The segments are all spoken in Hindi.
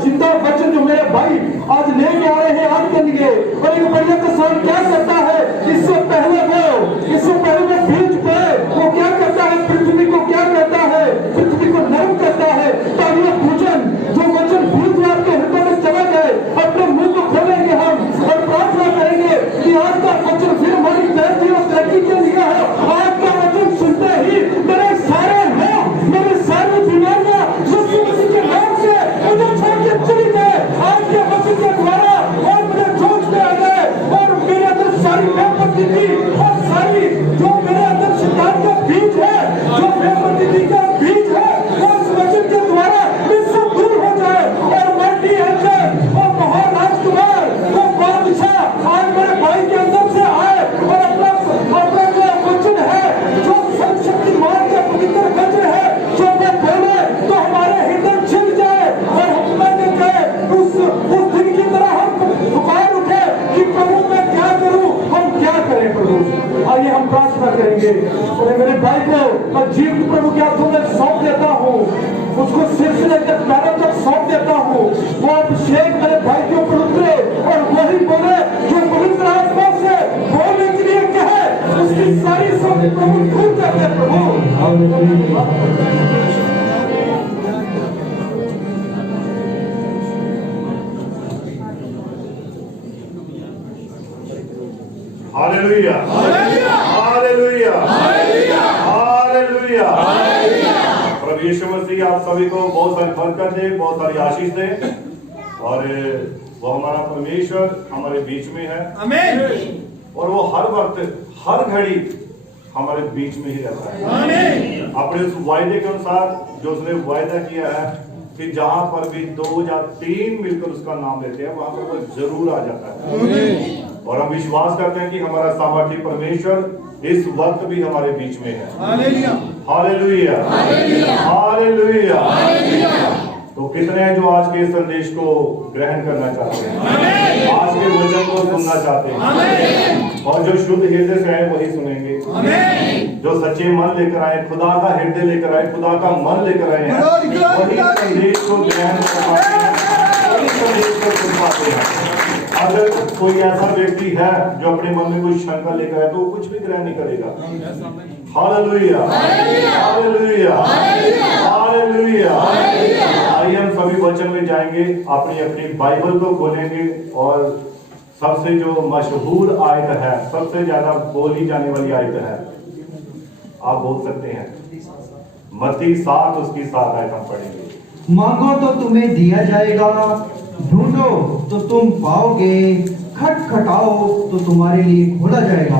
जिंदा वचन जो मेरे भाई आज लेके आ रहे हैं आपके लिए। और एक बढ़िया किसान क्या करता है, इससे पहले वो बीज पे वो क्या करता है, पृथ्वी को क्या करता है, पृथ्वी को नरम करता है ताकि ये भोजन जो वचन बीज आपके हृदय में चला जाए। अपने मुंह को खोलेंगे हम और प्रार्थना करेंगे कि आज का वचन फिर हमारी तरक्की और तरक्की के लिए है। आज का वचन सुनते ही मेरे सारी बीमारियां यीशु मसीह के नाम से मुझे छोड़ के चली जाए। आज के वचन के द्वारा और मुझे जोश में आ जाए और मेरे अंदर सारी बेपत्ती और सारी जो मेरे अंदर शैतान का बीज है, जो बेपत्ती का बीज है, वो उस वचन के द्वारा इससे दूर हो जाए और मल्टी एंजल वो महान राजकुमार वो बादशाह आज मेरे भाई के अंदर से आए और अपना जो वचन है, जो सर्वशक्तिमान का पवित्र वचन है, जो वो बोले तो हमारे हृदय छिल जाए और हम में गए उस दिन की तरह हम पुकार उठे कि प्रभु मैं क्या करूं, हम क्या करें प्रभु। आइए हम प्रार्थना करेंगे। और मेरे भाई को मैं जीवन प्रभु के हाथों में सौंप देता हूँ, उसको सिर से लेकर पैरों तक सौंप देता हूँ। वो अभिषेक मेरे भाई के ऊपर उतरे और वही बोले जो पवित्र आत्मा से बोलने के लिए कहे, उसकी सारी सब प्रभु दूर करते प्रभु। Hallelujah, hallelujah, hallelujah. प्रभु यीशु मसीह आप सभी को बहुत सारी बरकत दे, बहुत सारी आशीष दे। और वो हमारा परमेश्वर हमारे बीच में है, आमीन। और वो हर वक्त हर घड़ी हमारे बीच में ही रहता है, आमीन। अपने उस वायदे के अनुसार जो उसने वायदा किया है कि जहां पर भी 2 या 3 मिलकर उसका नाम लेते हैं वहां पर वो जरूर आ जाता है, आमीन। और हम विश्वास करते हैं कि हमारा सामर्थी परमेश्वर इस वक्त भी हमारे बीच में है। Hallelujah, hallelujah, hallelujah. तो कितने हैं जो आज के संदेश को ग्रहण करना चाहते हैं, आज के वचन को सुनना चाहते हैं, और जो शुद्ध हृदय से आए वही सुनेंगे, जो सच्चे मन लेकर आए, खुदा का हृदय लेकर आए, खुदा का मन लेकर आए हैं, वही संदेश को ग्रहण कर पाते हैं, वही संदेश को सुन पाते हैं। अगर कोई ऐसा व्यक्ति है जो अपने मन में कोई शंका लेकर है तो वो कुछ भी ग्रहण नहीं करेगा। Hallelujah, hallelujah, hallelujah. आइए हम सभी वचन में जाएंगे, अपनी अपनी बाइबल को खोलेंगे और सबसे जो मशहूर आयत है, सबसे ज्यादा बोली जाने वाली आयत है, आप बोल सकते हैं, मत्ती 7 उसकी 7 आयत हम पढ़ेंगे। मांगो तो तुम्हें दिया जाएगा, ढूंढो तो तुम पाओगे, खटखटाओ तो तुम्हारे लिए खोला जाएगा।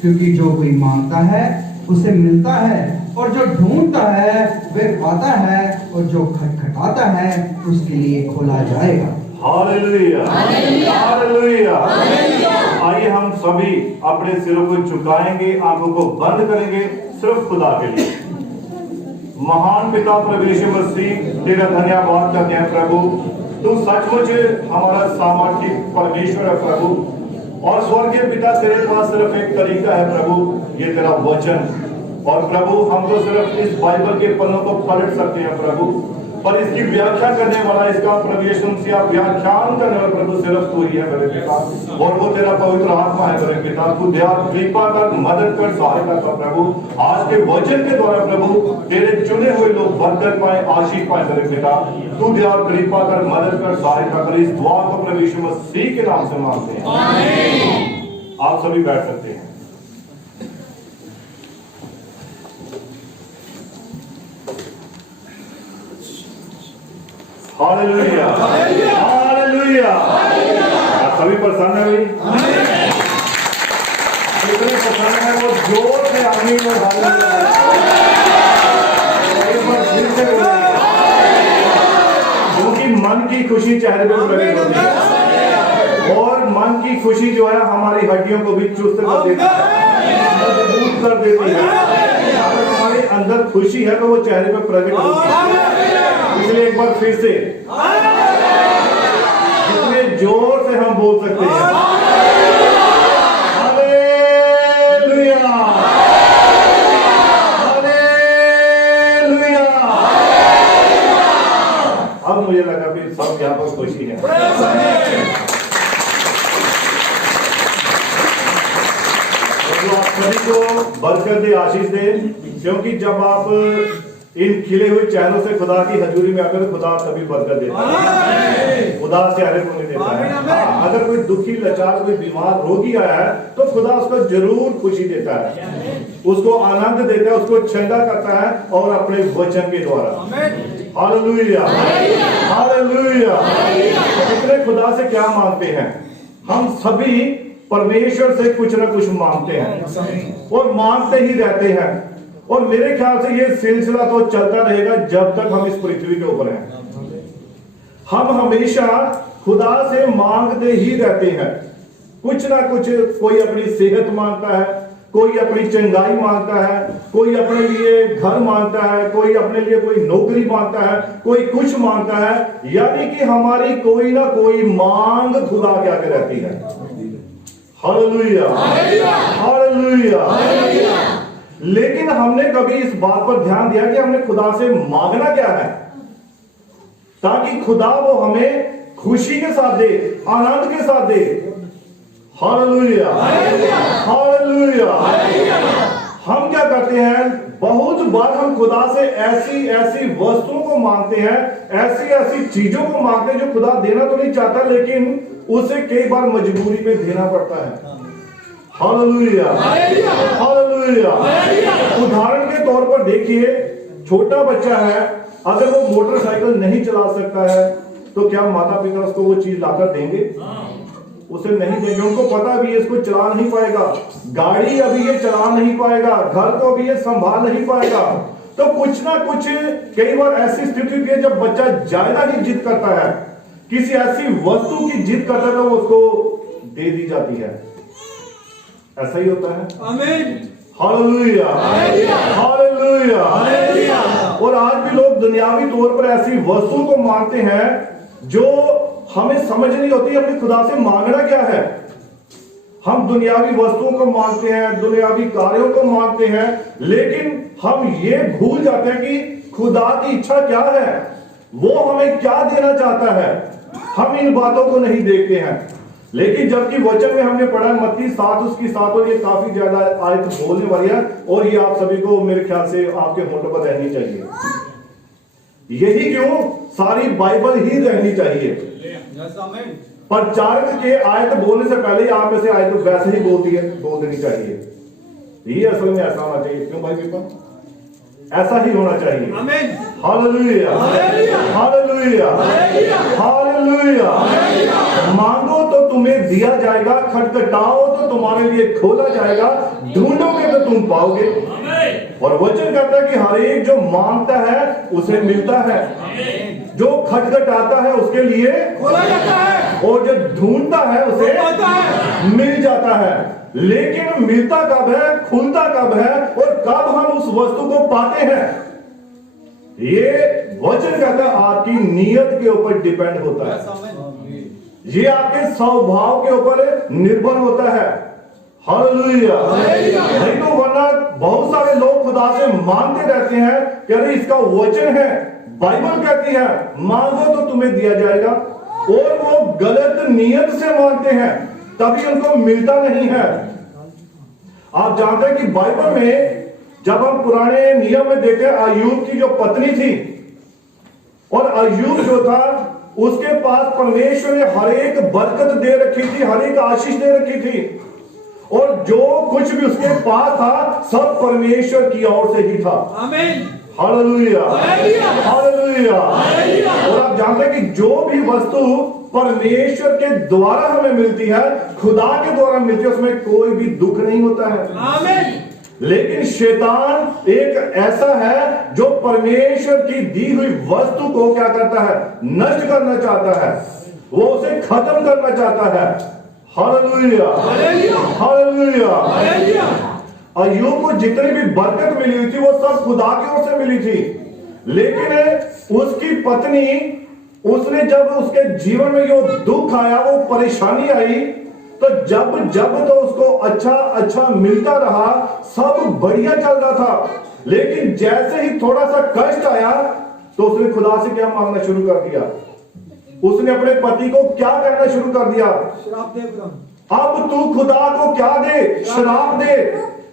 क्योंकि जो कोई मांगता है उसे मिलता है, और जो ढूंढता है वह पाता है, और जो खटखटाता है उसके लिए खोला जाएगा। Hallelujah, hallelujah. आइए हम सभी अपने सिरों को झुकाएंगे, आंखों को बंद करेंगे सिर्फ खुदा के लिए। महान पिता प्रभु यीशु मसीह, तेरा धन्यवाद करते हैं प्रभु, तू सचमुच हमारा सामर्थी परमेश्वर है प्रभु। और स्वर्गीय पिता, तेरे पास सिर्फ एक तरीका है प्रभु, ये तेरा वचन। और प्रभु हम तो सिर्फ इस बाइबल के पन्नों को पलट सकते हैं प्रभु, पर इसकी व्याख्या करने वाला, इसका प्रभु यीशु मसीह व्याख्यान करने वाला प्रभु सिर्फ तू ही है मेरे पिता, और वो तेरा पवित्र आत्मा है मेरे पिता। तू दया कृपा कर, मदद कर, सहायता कर प्रभु। आज के वचन के द्वारा प्रभु तेरे चुने हुए लोग बरकत पाए, आशीष पाए मेरे पिता। तू दया कृपा कर, मदद कर, सहायता कर। इस दुआ को प्रभु यीशु मसीह के नाम से मांगते हैं, आमीन। आप सभी बैठ सकते हैं। Hallelujah, hallelujah. सभी प्रसन्न है, कितने प्रसन्न है वो जोर से आमीन और हालेलुया फिर से बोलेंगे, क्योंकि मन की खुशी चेहरे पर प्रकट होती है, और मन की खुशी जो है हमारी हड्डियों को भी चुस्त कर देती है, मजबूत कर देती है। अगर हमारे अंदर खुशी है तो वो चेहरे पर प्रकट होती है। इसलिए एक बार फिर से जितने जोर से हम बोल सकते हैं, हालेलुया, हालेलुया। अब मुझे लगा फिर सब यहाँ पर खुशी है। तो आप सभी को बरकत दे, आशीष दे, क्योंकि जब आप इन खिले हुए चेहरों से खुदा की हजूरी में आकर खुदा सभी बरकत देता है, खुदा से हरे को नहीं देता है। अगर कोई दुखी, लाचार, कोई बीमार रोगी आया है तो खुदा उसको जरूर खुशी देता है, उसको आनंद देता है, उसको चंगा करता है और अपने वचन के द्वारा। Hallelujah, hallelujah. इतने खुदा से क्या मांगते हैं? हम सभी परमेश्वर से कुछ ना कुछ मांगते हैं और मांगते ही रहते हैं, और मेरे ख्याल से ये सिलसिला तो चलता रहेगा जब तक हम इस पृथ्वी के ऊपर हैं। हम हमेशा खुदा से मांगते ही रहते हैं, कुछ ना कुछ। कोई अपनी सेहत मांगता है, कोई अपनी चंगाई मांगता है, कोई अपने लिए घर मांगता है, कोई अपने लिए कोई नौकरी मांगता है, कोई कुछ मांगता है। यानी कि हमारी कोई ना कोई मांग खुदा के आगे रहती है। Hallelujah, hallelujah. लेकिन हमने कभी इस बात पर ध्यान दिया कि हमने खुदा से मांगना क्या है, ताकि खुदा वो हमें खुशी के साथ दे, आनंद के साथ दे। Hallelujah, hallelujah. हम क्या करते हैं? बहुत बार हम खुदा से ऐसी ऐसी वस्तुओं को मांगते हैं, ऐसी ऐसी चीजों को मांगते हैं जो खुदा देना तो नहीं चाहता, लेकिन उसे कई बार मजबूरी में देना पड़ता है। Hallelujah, hallelujah. उदाहरण के तौर पर देखिए, छोटा बच्चा है, अगर वो मोटरसाइकिल नहीं चला सकता है तो क्या माता पिता उसको वो चीज लाकर देंगे? उसे नहीं देंगे। उनको पता भी है इसको चला नहीं पाएगा, गाड़ी अभी ये चला नहीं पाएगा, घर को अभी ये संभाल नहीं पाएगा। तो कुछ ना कुछ कई बार ऐसी स्थिति होती है जब बच्चा ज्यादा ही जिद करता है, किसी ऐसी वस्तु की जिद करता है तो उसको दे दी जाती है। ऐसा ही होता है। आमीन, हालेलुया, हालेलुया, हालेलुया। और आज भी लोग दुनियावी तौर पर ऐसी वस्तुओं को मांगते हैं जो हमें समझ नहीं होती अपने खुदा से मांगना क्या है। हम दुनियावी वस्तुओं को मांगते हैं, दुनियावी कार्यों को मांगते हैं, लेकिन हम ये भूल जाते हैं कि खुदा की इच्छा क्या है, वो हमें क्या देना चाहता है। हम इन बातों को नहीं देखते हैं। लेकिन जबकि वचन में हमने पढ़ा मत्ती 7:7, और ये काफी ज्यादा आयत बोलने वाली है, और ये आप सभी को मेरे ख्याल से आपके होठों पर रहनी चाहिए। यही क्यों सारी बाइबल ही रहनी चाहिए। प्रचारक के आयत बोलने से पहले आप में से आयत वैसे ही बोल देनी चाहिए। ये असल में ऐसा होना चाहिए। क्यों भाई पीपा? ऐसा ही होना चाहिए। आमीन, हालेलुया, हालेलुया, हालेलुया। मांगो तो तुम्हें दिया जाएगा, खटखटाओ तो तुम्हारे लिए खोला जाएगा, ढूंढोगे तो तुम पाओगे। और वचन कहता है कि हर एक जो मांगता है उसे मिलता है, जो खटखटाता है उसके लिए खोला जाता है, और जो ढूंढता है उसे मिल जाता है। लेकिन मिलता कब है, खुलता कब है, और कब हम उस वस्तु को पाते हैं, ये वचन कहता है आपकी नीयत के ऊपर डिपेंड होता है, ये आपके स्वभाव के ऊपर निर्भर होता है। हालेलुया। नहीं तो वरना बहुत सारे लोग खुदा से मांगते रहते हैं कि अरे इसका वचन है, बाइबल कहती है मांगो तो तुम्हें दिया जाएगा, और वो गलत नियत से मांगते हैं, तभी उनको मिलता नहीं है। आप जानते हैं कि बाइबल में जब हम पुराने नियम में देखें, अय्यूब की जो पत्नी थी, और अय्यूब जो था उसके पास परमेश्वर ने हर एक बरकत दे रखी थी, हर एक आशीष दे रखी थी, और जो कुछ भी उसके पास था सब परमेश्वर की ओर से ही था। आमीन, हालेलुया, हालेलुया। और आप जानते हैं कि जो भी वस्तु परमेश्वर के द्वारा हमें मिलती है, खुदा के द्वारा मिलती है, उसमें कोई भी दुख नहीं होता है। आमीन। लेकिन शैतान एक ऐसा है जो परमेश्वर की दी हुई वस्तु को क्या करता है, नष्ट करना चाहता है, वो उसे खत्म करना चाहता है। Hallelujah, hallelujah. अय्यूब को जितनी भी बरकत मिली हुई थी वो सब खुदा की ओर से मिली थी, लेकिन उसकी पत्नी, उसने जब उसके जीवन में जो दुख आया, वो परेशानी आई, तो जब तो उसको अच्छा मिलता रहा, सब बढ़िया चल रहा था, लेकिन जैसे ही थोड़ा सा कष्ट आया, तो उसने खुदा से क्या मांगना शुरू कर दिया? उसने अपने पति को क्या कहना शुरू कर दिया? श्राप दे खुदा। अब तू खुदा को क्या दे? शराब दे,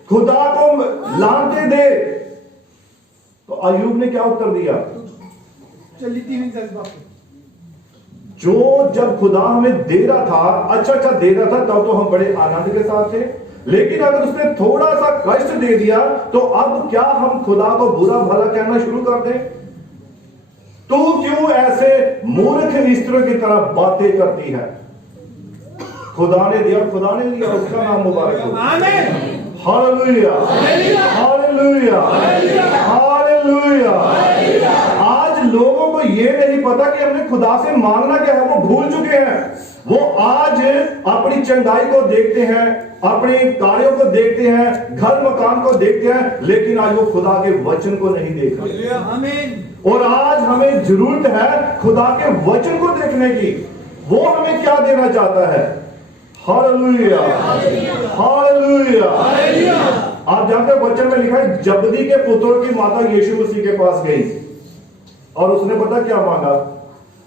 खुदा को लानते दे। तो अय्यूब ने क्या उत्तर दिया? जो जब खुदा हमें दे रहा था, अच्छा दे रहा था, तब तो हम बड़े आनंद के साथ थे, लेकिन अगर उसने थोड़ा सा कष्ट दे दिया तो अब क्या हम खुदा को बुरा भला कहना शुरू कर दें? तू क्यों ऐसे मूर्ख स्त्रियों की तरह बातें करती है? खुदा ने दिया, खुदा ने दिया, उसका नाम मुबारक हो। आमीन। Hallelujah, hallelujah, hallelujah. आज लोगों को यह नहीं पता कि हमने खुदा से मांगना क्या है, वो भूल चुके हैं। वो आज अपनी चंगाई को देखते हैं, अपने कार्यों को देखते हैं, घर मकान को देखते हैं, लेकिन आज वो खुदा के वचन को नहीं देख रहे। आमीन। और आज हमें जरूरत है खुदा के वचन को देखने की। वो हमें क्या देना चाहता है? Hallelujah, hallelujah. आप जानते हैं वचन में लिखा है, जबदी के पुत्रों की माता यीशु मसीह के पास गई और उसने पता क्या मांगा?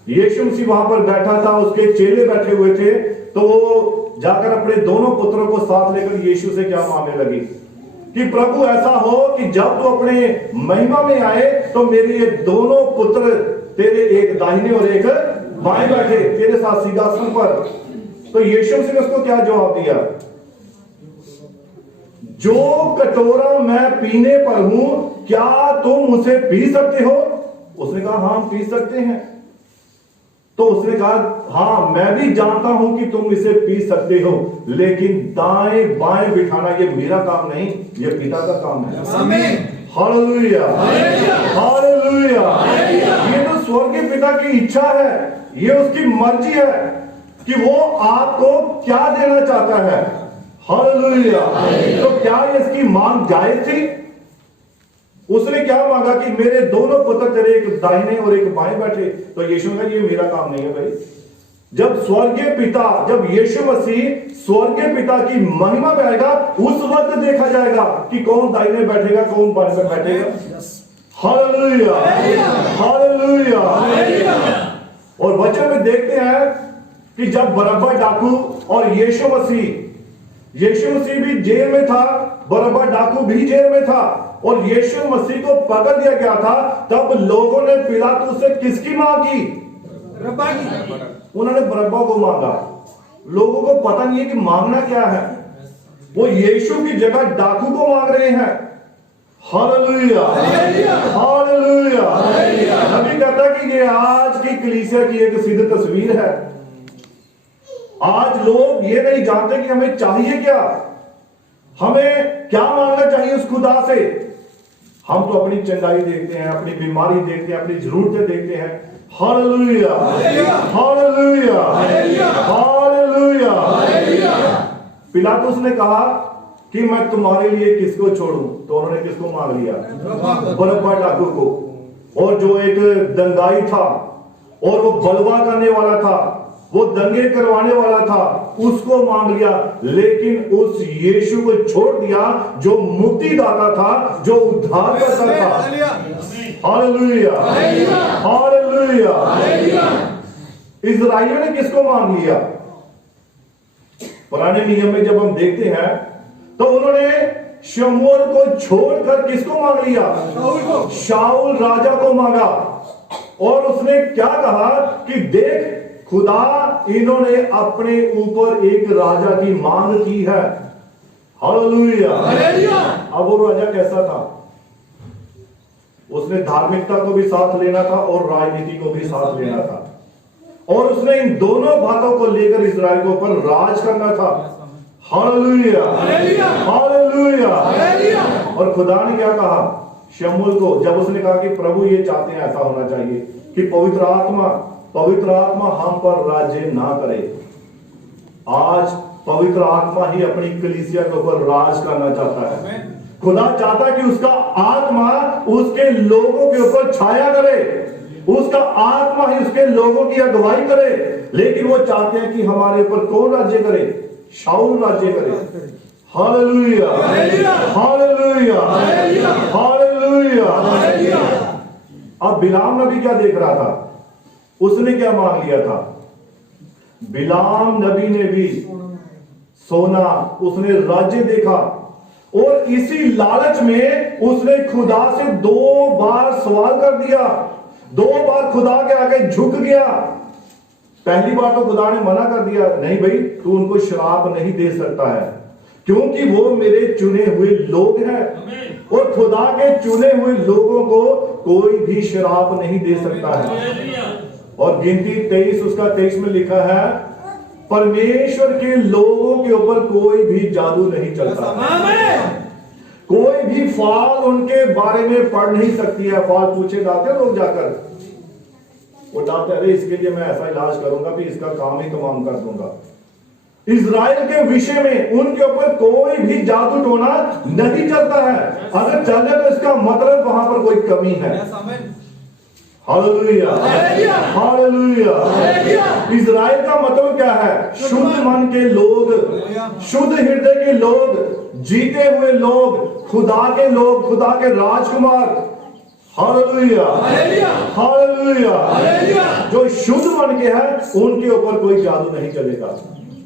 यीशु मसीह वहां पर बैठा था, उसके चेले बैठे हुए थे, तो वो जाकर अपने दोनों पुत्रों को साथ लेकर यीशु से क्या मांगने लगी कि प्रभु ऐसा हो कि जब तू अपने महिमा में आए तो मेरे ये दोनों पुत्र तेरे एक दाहिने और एक बाएं बैठे तेरे साथ सिंहासन पर। तो यीशु मसीह ने उसको क्या जवाब दिया? जो कटोरा मैं पीने पर हूं, क्या तुम उसे पी सकते हो? उसने कहा हाँ, हम पी सकते हैं। तो उसने कहा हाँ, मैं भी जानता हूं कि तुम इसे पी सकते हो, लेकिन दाएं बाएं बिठाना ये मेरा काम नहीं, ये पिता का काम है। आमीन। Hallelujah, hallelujah. ये तो स्वर्गीय पिता की इच्छा है, ये उसकी मर्जी है कि वो आपको क्या देना चाहता है। हालेलुया। तो क्या इसकी मांग जायज थी? उसने क्या मांगा कि मेरे दोनों पुत्र तेरे एक दाहिने और एक बाएं बैठे। तो यीशु ने कहा ये मेरा काम नहीं है भाई। जब स्वर्गीय पिता, जब यीशु मसीह स्वर्गीय पिता की महिमा में आएगा, उस वक्त देखा जाएगा कि कौन दाहिने बैठेगा, कौन बाएं में बैठेगा। Hallelujah, hallelujah. और वचन में देखते हैं कि जब बरअब्बा डाकू और यीशु मसीह भी जेल में था, बरअब्बा डाकू भी जेल में था और यीशु मसीह को पकड़ दिया गया था, तब लोगों ने पिलातुस से किसकी मांग की? बरअब्बा की। उन्होंने बरअब्बा को मांगा। लोगों को पता नहीं है कि मांगना क्या है। वो यीशु की जगह डाकू को मांग रहे हैं। Hallelujah, hallelujah. नबी कहता है कि ये आज की कलीसिया की एक सिद्ध तस्वीर है। आज लोग ये नहीं जानते कि हमें चाहिए क्या, हमें क्या मांगना चाहिए उस खुदा से। हम तो अपनी चंगाई देखते हैं, अपनी बीमारी देखते हैं, अपनी जरूरतें देखते हैं। Hallelujah, hallelujah, hallelujah. पिलातुस ने कहा कि मैं तुम्हारे लिए किसको छोड़ूं? तो उन्होंने किसको मांग लिया? बरअब्बा डाकू को। और जो एक दंगाई था और वो बलवा करने वाला था, वो दंगे करवाने वाला था, उसको मांग लिया। लेकिन उस यीशु को छोड़ दिया जो मुक्तिदाता था, जो उद्धार करता था। Hallelujah, hallelujah. इस्राएलियों ने किसको मांग लिया? पुराने नियम में जब हम देखते हैं तो उन्होंने शमूएल को छोड़कर किसको मांग लिया? शाऊल राजा को मांगा। और उसने क्या कहा कि देख खुदा, इन्होंने अपने ऊपर एक राजा की मांग की है। हालेलुया। अब वो राजा कैसा था? उसने धार्मिकता को भी साथ लेना था और राजनीति को भी साथ लेना था, और उसने इन दोनों बातों को लेकर इस्राएल के ऊपर राज करना था। Hallelujah, hallelujah. और खुदा ने क्या कहा शमूएल को, जब उसने कहा कि प्रभु ये चाहते हैं ऐसा होना चाहिए कि पवित्र आत्मा हम पर राज्य ना करे। आज पवित्र आत्मा ही अपनी कलीसिया के ऊपर राज करना चाहता है। खुदा चाहता है कि उसका आत्मा उसके लोगों के ऊपर छाया करे, उसका आत्मा ही उसके लोगों की अगुवाई करे। लेकिन वो चाहते हैं कि हमारे ऊपर कौन राज्य करे? शाऊल राज्य करे। Hallelujah, hallelujah, hallelujah. अब बिलाम नबी क्या देख रहा था? उसने क्या मांग लिया था? बिलाम नबी ने भी सोना, उसने राज्य देखा और इसी लालच में उसने खुदा से 2 बार सवाल कर दिया, 2 बार खुदा के आगे झुक गया। पहली बार तो खुदा ने मना कर दिया, नहीं भाई तू उनको श्राप नहीं दे सकता है, क्योंकि वो मेरे चुने हुए लोग हैं और खुदा के चुने हुए लोगों को कोई भी श्राप नहीं दे सकता है। और गिनती 23 उसका 23 में लिखा है, परमेश्वर के लोगों के ऊपर कोई भी जादू नहीं चलता, कोई भी फाल उनके बारे में पढ़ नहीं सकती है। फाल पूछे जाते हैं लोग जाकर, वो डालते अरे इसके लिए मैं ऐसा इलाज करूंगा कि इसका काम ही तमाम कर दूंगा। इजराइल के विषय में उनके ऊपर कोई भी जादू टोना नहीं चलता है, अगर चले तो इसका मतलब वहां पर कोई कमी है। Hallelujah, hallelujah. इजराइल का मतलब क्या है? शुद्ध मन के लोग, शुद्ध हृदय के लोग, जीते हुए लोग, खुदा के लोग, खुदा के राजकुमार। Hallelujah, hallelujah. जो शुद्ध मन के हैं उनके ऊपर कोई जादू नहीं चलेगा।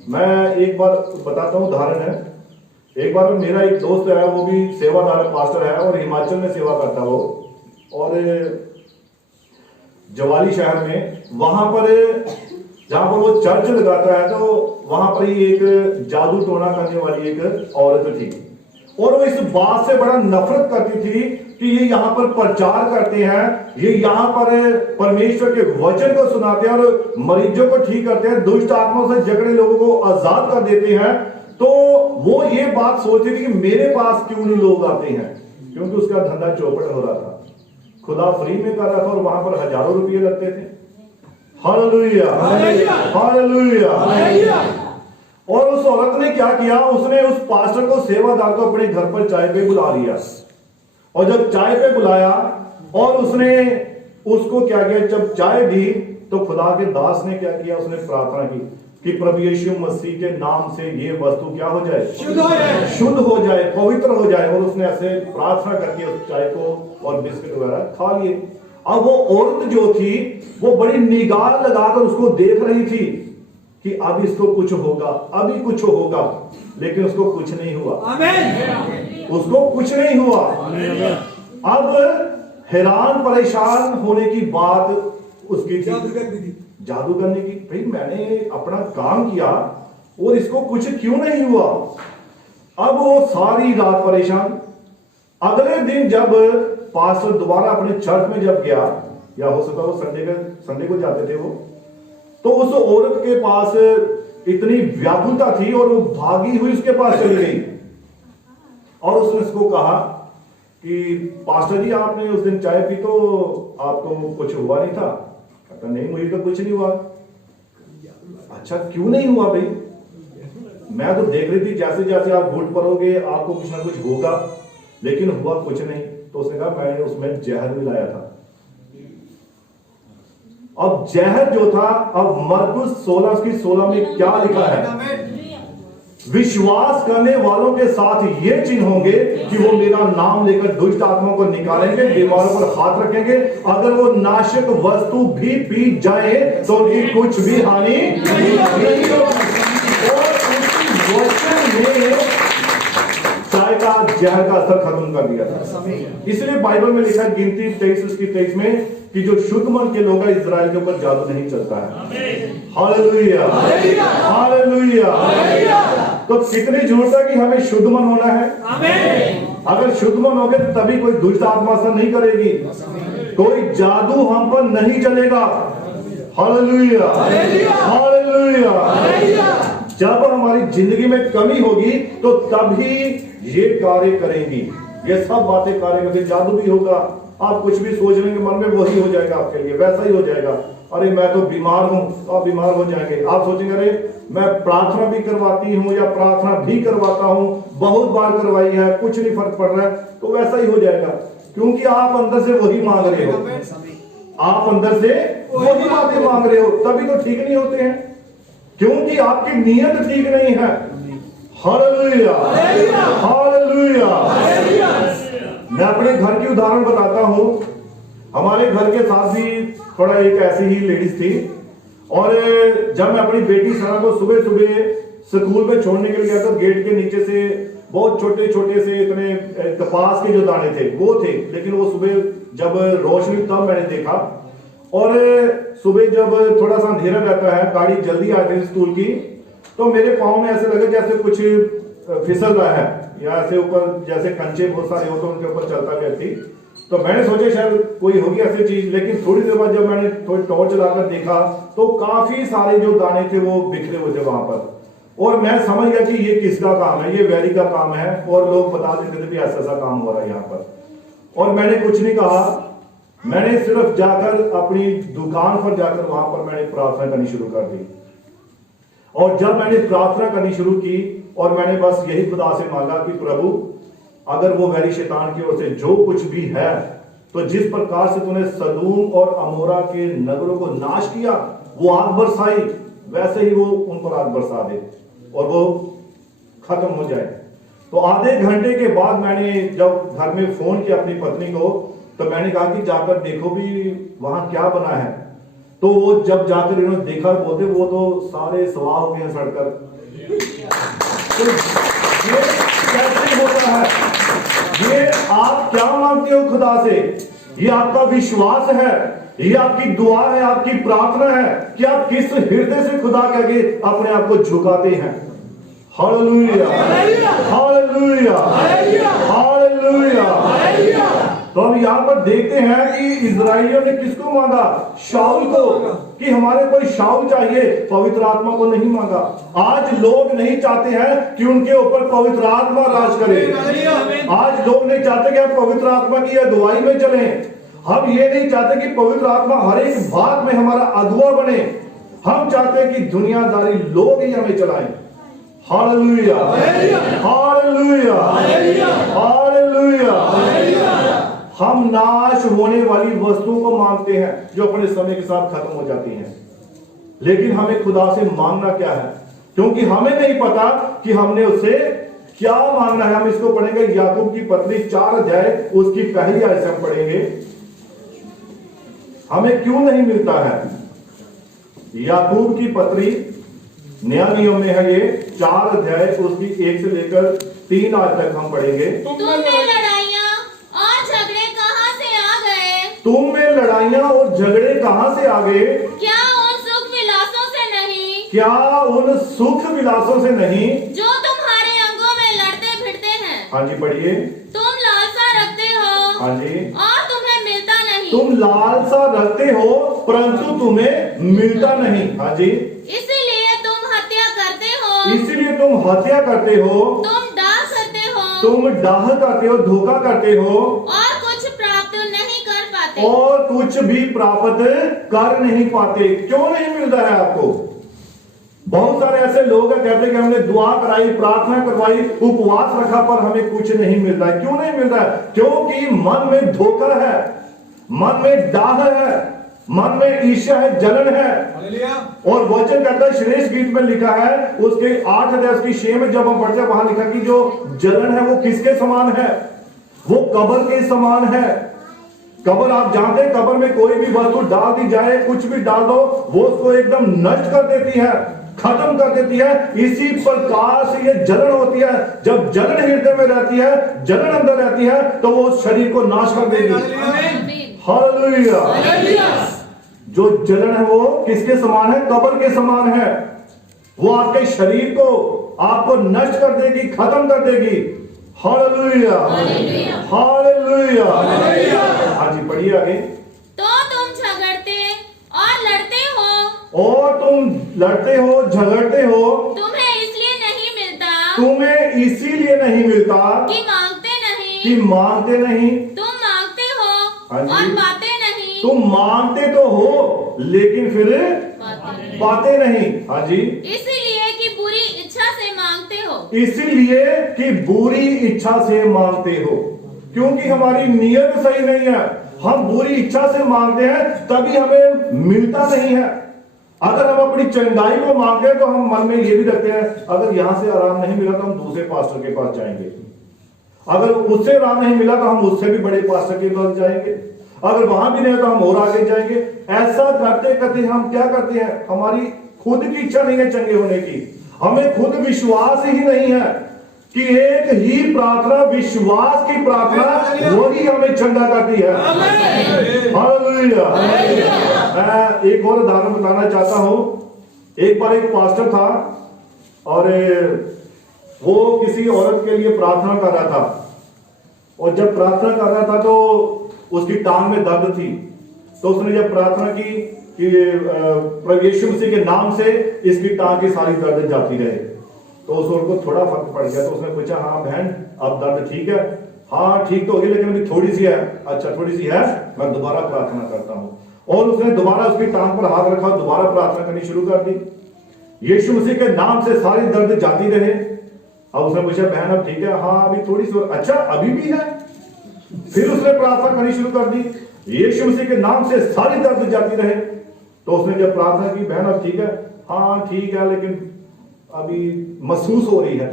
मैं एक बार बताता हूं, उदाहरण है। एक बार मेरा एक दोस्त है, वो भी सेवादार पास्टर है और हिमाचल में सेवा करता वो, और जवाली शहर में, वहां पर जहां पर वो चर्च लगाता है, तो वहां पर ही एक जादू टोना करने वाली एक औरत थी और वो इस बात से बड़ा नफरत करती थी कि ये यहाँ पर प्रचार करते हैं, ये यहाँ पर परमेश्वर के वचन को सुनाते हैं और मरीजों को ठीक करते हैं, दुष्ट आत्माओं से जकड़े लोगों को आजाद कर देते हैं। तो वो ये बात सोचती थी कि मेरे पास क्यों नहीं लोग आते हैं, क्योंकि उसका धंधा चौपट हो रहा था, खुदा फ्री में कर रहा था और वहां पर हजारों रुपये लगते थे। Hallelujah, hallelujah. और उस औरत ने क्या किया, उसने उस पास्टर को, सेवादार को अपने घर पर चाय पे बुला लिया, और जब चाय पे बुलाया और उसने उसको क्या किया, जब चाय दी तो खुदा के दास ने क्या किया, उसने प्रार्थना की कि प्रभु यीशु मसीह के नाम से ये वस्तु क्या हो जाए, शुद्ध हो जाए, पवित्र हो जाए। और उसने ऐसे प्रार्थना करके उस चाय को और बिस्किट वगैरह खा लिए। अब वो औरत जो थी वो बड़ी निगाह लगाकर उसको देख रही थी कि अब इसको कुछ होगा, अभी कुछ होगा, लेकिन उसको कुछ नहीं हुआ। उसको कुछ नहीं हुआ। अब हैरान परेशान होने की बात उसकी थी, जादू करने की। भाई मैंने अपना काम किया और इसको कुछ क्यों नहीं हुआ? अब वो सारी रात परेशान। अगले दिन जब पास्टर दोबारा अपने चर्च में जब गया, या हो सकता वो संडे को जाते थे वो, तो उस औरत के पास इतनी व्याकुलता थी और वो भागी हुई उसके पास चली गई और उसने उसको कहा कि पास्टर जी आपने उस दिन चाय पी तो आपको कुछ हुआ नहीं था? कहता नहीं, मुझे तो कुछ नहीं हुआ। अच्छा क्यों नहीं हुआ भाई? मैं तो देख रही थी जैसे जैसे आप घुट पड़ोगे आपको कुछ ना कुछ होगा, लेकिन हुआ कुछ नहीं। तो उसने कहा मैंने उसमें जहर मिलाया था। अब जहर जो था, अब मरकुस 16 में क्या लिखा है? विश्वास करने वालों के साथ ये चिन्ह होंगे कि वो मेरा नाम लेकर दुष्ट आत्माओं को निकालेंगे, बीमारों पर हाथ रखेंगे, अगर वो नाशक वस्तु भी पी जाए तो उनकी कुछ भी हानि नहीं होगी। और उसी वचन में चाय का जहर का असर खत्म कर दिया था। इसलिए बाइबल में लिखा गिनती 23 में कि जो शुद्ध मन के लोग हैं इजराइल के ऊपर जादू नहीं चलता है। Hallelujah, hallelujah. तो कितनी जरूरत है कि हमें शुद्ध मन होना है। अगर शुद्ध मन होगे तभी कोई दुष्ट आत्मा असर नहीं करेगी, कोई जादू हम पर नहीं चलेगा। Hallelujah, hallelujah. जब हमारी जिंदगी में कमी होगी तो तभी ये कार्य करेंगी, ये सब बातें कार्य करेंगे। जादू भी होगा, आप कुछ भी सोच लेंगे मन में वही हो जाएगा, आपके लिए वैसा ही हो जाएगा। अरे मैं तो बीमार हूं, तो आप बीमार हो जाएंगे। आप सोचेंगे अरे मैं प्रार्थना भी करवाती हूं या प्रार्थना भी करवाता हूं, बहुत बार करवाई है, कुछ नहीं फर्क पड़ रहा है, तो वैसा ही हो जाएगा, क्योंकि आप अंदर से वही मांग रहे हो, आप अंदर से वही बातें मांग रहे हो, तभी तो ठीक नहीं होते हैं, क्योंकि आपकी नीयत ठीक नहीं है। Hallelujah, hallelujah. मैं अपने घर की उदाहरण बताता हूं। हमारे घर के साथ भी थोड़ा एक ऐसी ही लेडीज थी, और जब मैं अपनी बेटी सना को सुबह सुबह स्कूल में छोड़ने के लिए गया तो गेट के नीचे से बहुत छोटे छोटे से इतने कपास के जो दाने थे वो थे, लेकिन वो सुबह जब रोशनी तब मैंने देखा। और सुबह जब थोड़ा सा अंधेरा रहता है, गाड़ी जल्दी आती है स्कूल की, तो मेरे पाँव में ऐसे लगे जैसे कुछ फिसल रहा है, या ऐसे ऊपर जैसे कंचे बहुत सारे हो तो उनके ऊपर चलता व्यक्ति। तो मैंने सोचा शायद कोई होगी ऐसी चीज, लेकिन थोड़ी देर बाद जब मैंने थोड़ी टॉर्च लाकर देखा तो काफी सारे जो दाने थे वो बिखरे हुए थे वहां पर, और मैं समझ गया कि ये किसका काम है, ये वैरी का काम है। और लोग बता देते थे कि ऐसा ऐसा काम हो रहा है यहाँ पर, और मैंने कुछ नहीं कहा। मैंने सिर्फ जाकर अपनी दुकान पर जाकर वहां पर मैंने प्रार्थना करनी शुरू कर दी, और जब मैंने प्रार्थना करनी शुरू की और मैंने बस यही खुदा से मांगा कि प्रभु अगर वो वैरी शैतान की ओर से जो कुछ भी है, तो जिस प्रकार से तूने सदूम और अमोरा के नगरों को नाश किया, वो आग बरसाई, वैसे ही वो उन पर आग बरसा दे और वो खत्म हो जाए। तो आधे घंटे के बाद मैंने जब घर में फोन किया अपनी पत्नी को, तो मैंने कहा कि जाकर देखो भी वहां क्या बना है। तो वो जब जाकर इन्होंने देखा, बोलते वो तो सारे सवाह हो गए सड़कर। तो ये कैसे होता है? ये आप क्या मांगते हो खुदा से? ये आपका विश्वास है, ये आपकी दुआ है, आपकी प्रार्थना है कि आप किस हृदय से खुदा के आगे अपने आप को झुकाते हैं। Hallelujah, hallelujah, hallelujah. तो हम यहाँ पर देखते हैं कि इजराइलियों ने किसको मांगा? शाऊल को, कि हमारे कोई शाऊल चाहिए, पवित्र आत्मा को नहीं मांगा। आज लोग नहीं चाहते हैं कि उनके ऊपर पवित्र आत्मा राज करे। आज लोग नहीं चाहते कि हम पवित्र आत्मा की अगुवाई में चलें। हम ये नहीं चाहते कि पवित्र आत्मा हर एक बात में हमारा अगुआ बने। हम चाहते हैं कि दुनियादारी लोग ही हमें चलाएं। Hallelujah, hallelujah, hallelujah. हम नाश होने वाली वस्तुओं को मांगते हैं जो अपने समय के साथ खत्म हो जाती हैं, लेकिन हमें खुदा से मांगना क्या है? क्योंकि हमें नहीं पता कि हमने उससे क्या मांगना है। हम इसको पढ़ेंगे याकूब की पत्री 4 अध्याय उसकी पहली आयत से हम पढ़ेंगे। हमें क्यों नहीं मिलता है? याकूब की पत्री नया नियम में है, ये 4 अध्याय उसकी 1 से लेकर 3 आयत तक हम पढ़ेंगे। तुम में लड़ाइयाँ और झगड़े कहाँ से आ गए? तुम में लड़ाइयाँ और झगड़े कहाँ से आ गए? क्या उन सुख विलासों से नहीं? क्या उन सुख विलासों से नहीं जो तुम्हारे अंगों में लड़ते भिड़ते हैं? हाँ जी पढ़िए। तुम लालसा रखते हो हाँ जी। और तुम्हें मिलता नहीं। तुम लालसा रखते हो परंतु तुम्हें मिलता नहीं। हाँ जी। इसीलिए तुम हत्या करते हो। इसलिए तुम हत्या करते हो। तुम डाह करते हो। तुम डाह करते हो, धोखा करते हो, और कुछ प्राप्त नहीं कर पाते। और कुछ भी प्राप्त कर नहीं पाते। क्यों नहीं मिलता है आपको? बहुत सारे ऐसे लोग हैं कहते हैं कि हमने दुआ कराई, प्रार्थना करवाई, उपवास रखा, पर हमें कुछ नहीं मिलता है। क्यों नहीं मिलता है? क्योंकि मन में धोखा है, मन में डाह है, मन में ईर्ष्या है, जलन है। और वचन कहता है, श्रेष्ठ गीत में लिखा है उसके 8 अध्याय उसकी 6 में जब हम पढ़ते हैं वहां लिखा कि जो जलन है वो किसके समान है? वो कब्र के समान है। कब्र आप जानते हैं, कब्र में कोई भी वस्तु डाल दी जाए, कुछ भी डाल दो, वो उसको एकदम नष्ट कर देती है, खत्म कर देती है। इसी प्रकार से ये जलन होती है। जब जलन हृदय में रहती है, जलन अंदर रहती है, तो वो शरीर को नाश कर देगी। हालेलुया। जो जलन है वो किसके समान है? कब्र के समान है। वो आपके शरीर को आपको नष्ट कर देगी, खत्म कर देगी। Hallelujah, hallelujah. हाँ जी पढ़िए आगे। तो तुम झगड़ते और लड़ते हो। और तुम लड़ते हो, झगड़ते हो। तुम्हें इसलिए नहीं मिलता। तुम्हें इसीलिए नहीं मिलता कि मांगते नहीं। कि मांगते नहीं। तुम मांगते हो हाँ जी। और पाते नहीं। तुम मांगते तो हो लेकिन फिर पाते नहीं। हाँ जी। इसीलिए कि बुरी इच्छा से मांगते हो। इसीलिए कि बुरी इच्छा से मांगते हो, क्योंकि हमारी नीयत सही नहीं है। हम बुरी इच्छा से मांगते हैं तभी हमें मिलता नहीं है। अगर हम अपनी चंगाई को मांगते हैं तो हम मन में ये भी रखते हैं अगर यहां से आराम नहीं मिला तो हम दूसरे पास्टर के पास जाएंगे, अगर उससे आराम नहीं मिला तो हम उससे भी बड़े पास्टर के पास जाएंगे, अगर वहां भी नहीं है तो हम और आगे जाएंगे। ऐसा करते करते हम क्या करते हैं, हमारी खुद की इच्छा नहीं है चंगे होने की, हमें खुद विश्वास ही नहीं है कि एक ही प्रार्थना, विश्वास की प्रार्थना, वही हमें चंगा करती है। हालेलुया। मैं एक और उदाहरण बताना चाहता हूं। एक बार एक पास्टर था और वो किसी औरत के लिए प्रार्थना कर रहा था, और जब प्रार्थना कर रहा था तो उसकी टांग में दर्द थी। तो उसने जब प्रार्थना की कि प्रभु यीशु मसीह के नाम से इसकी टांग की सारी दर्द जाती रहे, तो उस औरत को थोड़ा फर्क पड़ गया। तो उसने पूछा, हाँ बहन अब दर्द ठीक है? हाँ ठीक तो होगी, लेकिन अभी थोड़ी सी है। अच्छा थोड़ी सी है, मैं दोबारा प्रार्थना करता हूं। और उसने दोबारा उसकी टांग पर हाथ रखा, दोबारा प्रार्थना करनी शुरू कर दी, यीशु मसीह के नाम से सारी दर्द जाती रहे। अब उसने पूछा, बहन अब ठीक है? हाँ अभी थोड़ी सी। अच्छा अभी भी है? फिर उसने प्रार्थना करनी शुरू कर दी, यीशु मसीह के नाम से सारी दर्द जाती रहे। तो उसने जब प्रार्थना की, बहन अब ठीक है? हाँ ठीक है, लेकिन अभी महसूस हो रही है,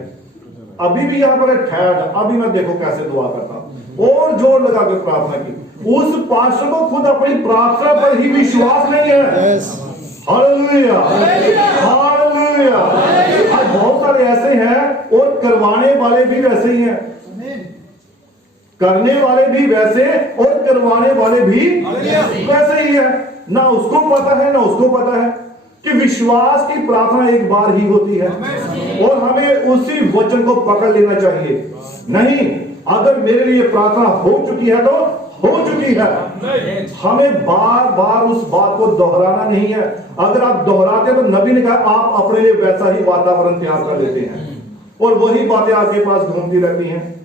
अभी भी यहां पर ठहर, अभी मैं देखो कैसे दुआ करता हूं। और जोर लगा कर प्रार्थना की। उस पास्टर को खुद अपनी प्रार्थना पर ही विश्वास नहीं है। Hallelujah, hallelujah. आज बहुत सारे ऐसे हैं और करवाने वाले भी वैसे ही हैं, करने वाले भी वैसे और करवाने वाले भी वैसे ही है। ना उसको पता है ना उसको पता है कि विश्वास की प्रार्थना एक बार ही होती है, और हमें उसी वचन को पकड़ लेना चाहिए। नहीं, अगर मेरे लिए प्रार्थना हो चुकी है तो हो चुकी है, हमें बार बार उस बात को दोहराना नहीं है। अगर आप दोहराते तो नबी ने कहा आप अपने लिए वैसा ही वातावरण तैयार कर लेते हैं, और वही बातें आपके पास घूमती रहती हैं।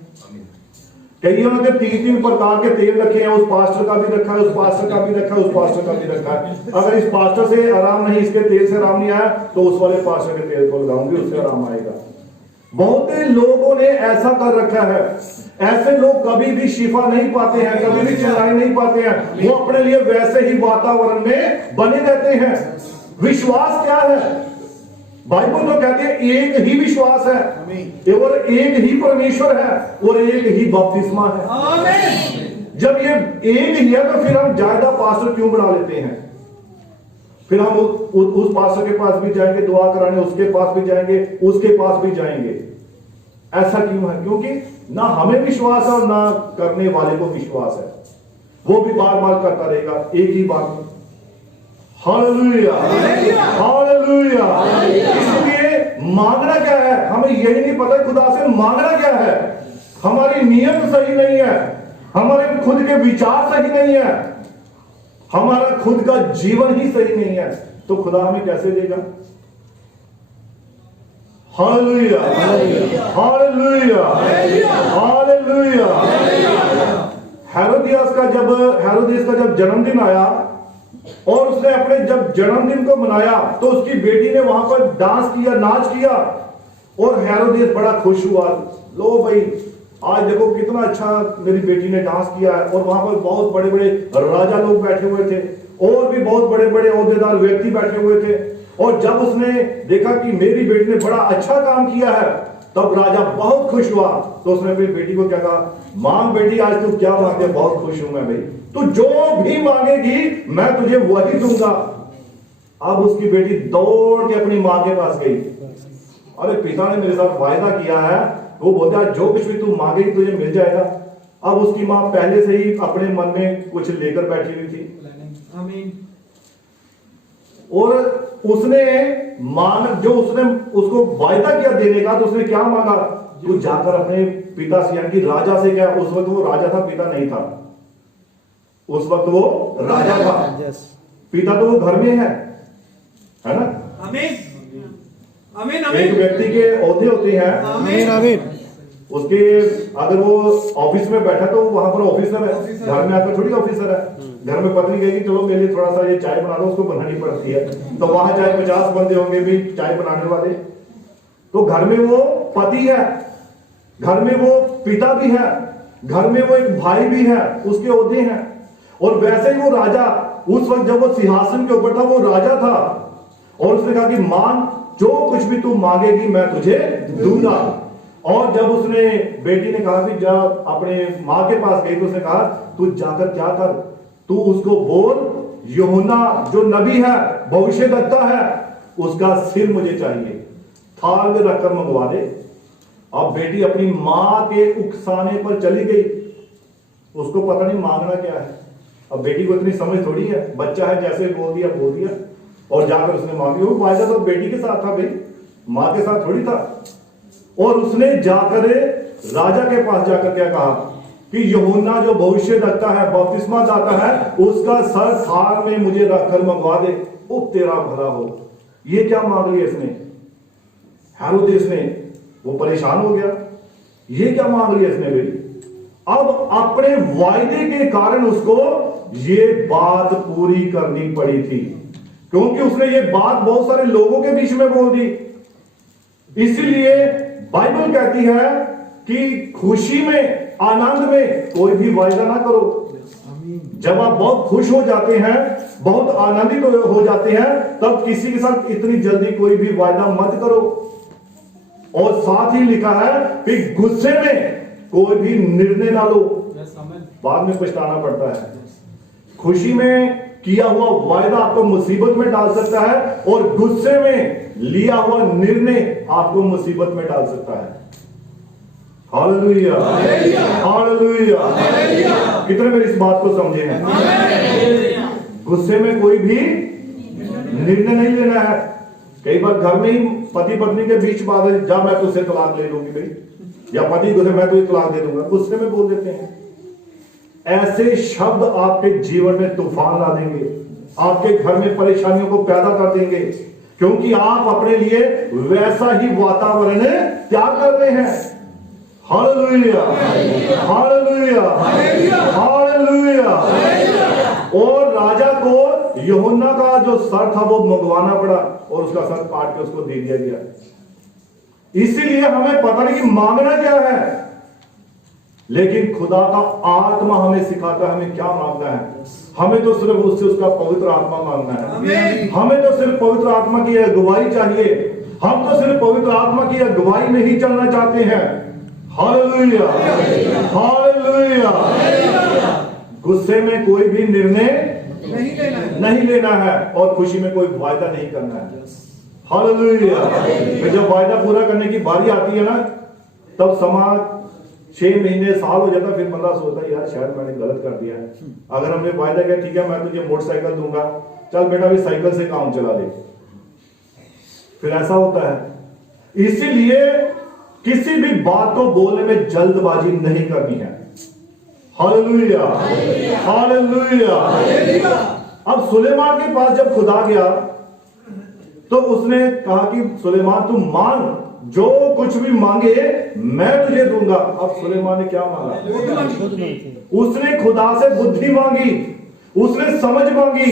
कईयों ने 3-3 प्रकार के तेल रखे हैं, उस पास्टर का भी रखा है, उस पास्टर का भी रखा है, उस पास्टर का भी रखा है। अगर इस पास्टर से आराम नहीं, इसके तेल से आराम नहीं आया, तो उस वाले पास्टर के तेल को लगाऊंगी, उससे आराम आएगा। बहुत लोगों ने ऐसा कर रखा है। ऐसे लोग कभी भी शिफा नहीं पाते हैं, कभी भी चंगाई नहीं पाते हैं। वो अपने लिए वैसे ही वातावरण में बने रहते हैं। विश्वास क्या है? बाइबल तो कहते हैं एक ही विश्वास है, और एक ही परमेश्वर है, और एक ही बपतिस्मा है। जब ये एक ही है तो फिर हम ज्यादा पास्टर क्यों बना लेते हैं? फिर हम उस पास्टर के पास भी जाएंगे दुआ कराने, उसके पास भी जाएंगे, उसके पास भी जाएंगे। ऐसा क्यों है? क्योंकि ना हमें विश्वास है और ना करने वाले को विश्वास है। वो भी बार बार करता रहेगा एक ही बात। Hallelujah, hallelujah. इसलिए मांगना क्या है हमें यही नहीं पता। खुदा से मांगना क्या है? हमारी नियत सही नहीं है, हमारे खुद के विचार सही नहीं है, हमारा खुद का जीवन ही सही नहीं है, तो खुदा हमें कैसे देगा? Hallelujah, hallelujah, hallelujah. हेरोदियास का जब जन्मदिन आया और उसने अपने जब जन्मदिन को मनाया, तो उसकी बेटी ने वहां पर डांस किया, नाच किया, और हेरोदियस बड़ा खुश हुआ। लो भाई, आज देखो कितना अच्छा मेरी बेटी ने डांस किया है। और वहां पर बहुत बड़े बड़े राजा लोग बैठे हुए थे, और भी बहुत बड़े बड़े ओहदेदार व्यक्ति बैठे हुए थे। और जब उसने देखा कि मेरी बेटी ने बड़ा अच्छा काम किया है, तब राजा बहुत खुश हुआ। तो उसने अपनी बेटी को क्या कहा? मांग बेटी, आज तू क्या मांगे? बहुत खुश हूं मैं भाई, तू जो भी मांगेगी मैं तुझे वही दूंगा। अब उसकी बेटी दौड़ के अपनी मां के पास गई। अरे पिता ने मेरे साथ वायदा किया है, वो बोलता है जो कुछ भी तू मांगेगी तुझे मिल जाएगा। अब उसकी मां पहले से ही अपने मन में कुछ लेकर बैठी हुई थी, और उसने उसको वायदा किया देने का, तो उसने क्या मांगा? तू जाकर अपने पिता से, यानी कि राजा से, क्या उस वक्त वो राजा था, पिता नहीं था, उस वक्त वो राजा था, पिता तो वो घर में है ना? आमीन, आमीन, एक व्यक्ति के ओहदे होते हैं, आमीन, आमीन। उसके अगर वो ऑफिस में बैठा तो वहां पर ऑफिसर है, घर में आकर थोड़ी ऑफिसर है। घर में पत्नी कहेगी चलो मेरे लिए थोड़ा सा ये चाय बना दो, उसको बनानी पड़ती है, तो वहां चाहे 50 बंदे होंगे भी चाय बनाने वाले। तो घर में वो पति है, घर में वो पिता भी है, घर में वो एक भाई भी है, उसके ओहदे हैं। और वैसे ही वो राजा, उस वक्त जब वो सिंहासन के ऊपर था, वो राजा था, और उसने कहा कि मांग, जो कुछ भी तू मांगेगी मैं तुझे दूंगा। और जब उसने बेटी ने कहा कि जब अपने मां के पास गई, तो उसने कहा तू जाकर क्या कर? तू उसको बोल, यूहन्ना जो नबी है, भविष्यद्वक्ता है, उसका सिर मुझे चाहिए, थाल में रखकर मंगवा दे। अब बेटी अपनी मां के उकसाने पर चली गई, उसको पता नहीं मांगना क्या है। अब बेटी को इतनी समझ थोड़ी है, बच्चा है, जैसे बोल दिया और जाकर उसने मांगी। वो फायदा तो बेटी के साथ था भाई, मां के साथ थोड़ी था। और उसने जाकर राजा के पास जाकर क्या कहा कि यूहन्ना जो भविष्यद्वक्ता है, बपतिस्मा दाता है, उसका सर थाल में मुझे रखकर मंगवा दे, उप तेरा भला हो। ये क्या मांग लिया इसने, हेरोदेस ने, वो परेशान हो गया। ये क्या मांग लिया इसने भाई। अब अपने वायदे के कारण उसको ये बात पूरी करनी पड़ी थी, क्योंकि उसने ये बात बहुत सारे लोगों के बीच में बोल दी। इसीलिए बाइबल कहती है कि खुशी में, आनंद में कोई भी वायदा ना करो। जब आप बहुत खुश हो जाते हैं, बहुत आनंदित हो जाते हैं, तब किसी के साथ इतनी जल्दी कोई भी वायदा मत करो। और साथ ही लिखा है कि गुस्से में कोई भी निर्णय ना लो, बाद में पछताना पड़ता है। खुशी में किया हुआ वायदा आपको मुसीबत में डाल सकता है, और गुस्से में लिया हुआ निर्णय आपको मुसीबत में डाल सकता है। Hallelujah, hallelujah. कितने मेरी इस बात को समझे हैं। गुस्से में कोई भी निर्णय नहीं लेना है। कई बार घर में ही पति पत्नी के बीच बात है, जा मैं तुझसे तलाक ले लूंगी भाई, या पति को मैं तुझे तलाक दे दूंगा, गुस्से में बोल देते हैं। ऐसे शब्द आपके जीवन में तूफान ला देंगे, आपके घर में परेशानियों को पैदा कर देंगे, क्योंकि आप अपने लिए वैसा ही वातावरण त्याग कर रहे हैं। Hallelujah, hallelujah, hallelujah. और राजा को यूहन्ना का जो सर था वो मंगवाना पड़ा, और उसका सर काट के उसको दे दिया गया। इसीलिए हमें पता नहीं कि मांगना क्या है, लेकिन खुदा का आत्मा हमें सिखाता है हमें क्या मांगना है। हमें तो सिर्फ उससे उसका पवित्र आत्मा मांगना है। हमें तो सिर्फ पवित्र आत्मा की अगुवाई चाहिए। हम तो सिर्फ पवित्र आत्मा की अगुवाई में ही चलना चाहते हैं। Hallelujah, hallelujah. गुस्से में कोई भी निर्णय नहीं लेना है, और खुशी में कोई वायदा नहीं करना है। हालेलुया। जब वायदा पूरा करने की बारी आती है ना, तब समाज 6 महीने साल हो जाता, फिर बंदा सोचता है यार शायद मैंने गलत कर दिया है। अगर हमने वायदा किया ठीक है मैं तुझे मोटरसाइकिल दूंगा, चल बेटा भी साइकिल से काम चला दे, फिर ऐसा होता है। इसीलिए किसी भी बात को बोलने में जल्दबाजी नहीं करनी है। Hallelujah, hallelujah. अब सुलेमान के पास जब खुदा गया तो उसने कहा कि सुलेमान तू मांग, जो कुछ भी मांगे मैं तुझे दूंगा। अब सुलेमान ने क्या मांगा? उसने खुदा से बुद्धि मांगी, उसने समझ मांगी,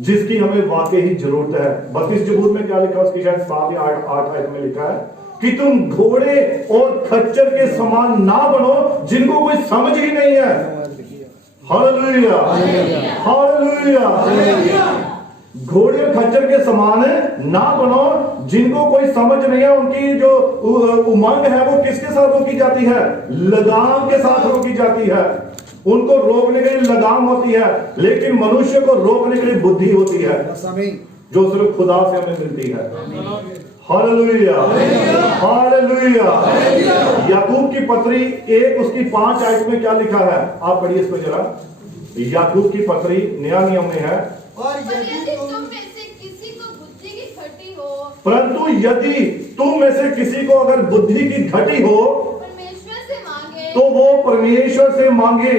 जिसकी हमें वाकई ही जरूरत है। 32 जबूर में क्या लिखा, उसकी शायद 7 या 8 आयत में लिखा है कि तुम घोड़े और खच्चर के समान ना बनो जिनको कोई समझ ही नहीं है। Hallelujah, hallelujah. घोड़े और खच्चर के समान ना बनो जिनको कोई समझ नहीं है। उनकी जो उमंग है वो किसके साथ रोकी जाती है? लगाम के साथ रोकी जाती है। उनको रोकने के लिए लगाम होती है, लेकिन मनुष्य को रोकने के लिए बुद्धि होती है, जो सिर्फ खुदा से हमें मिलती है। Hallelujah, hallelujah. याकूब की पत्री 1 उसकी 5 आयत में क्या लिखा है, आप पढ़िए इसको जरा। याकूब की पत्री नया नियम में है, और यदि तुम में से किसी को बुद्धि की घटी हो, परंतु यदि तुम में से किसी को अगर बुद्धि की घटी हो परमेश्वर से मांगे, तो वो परमेश्वर से मांगे,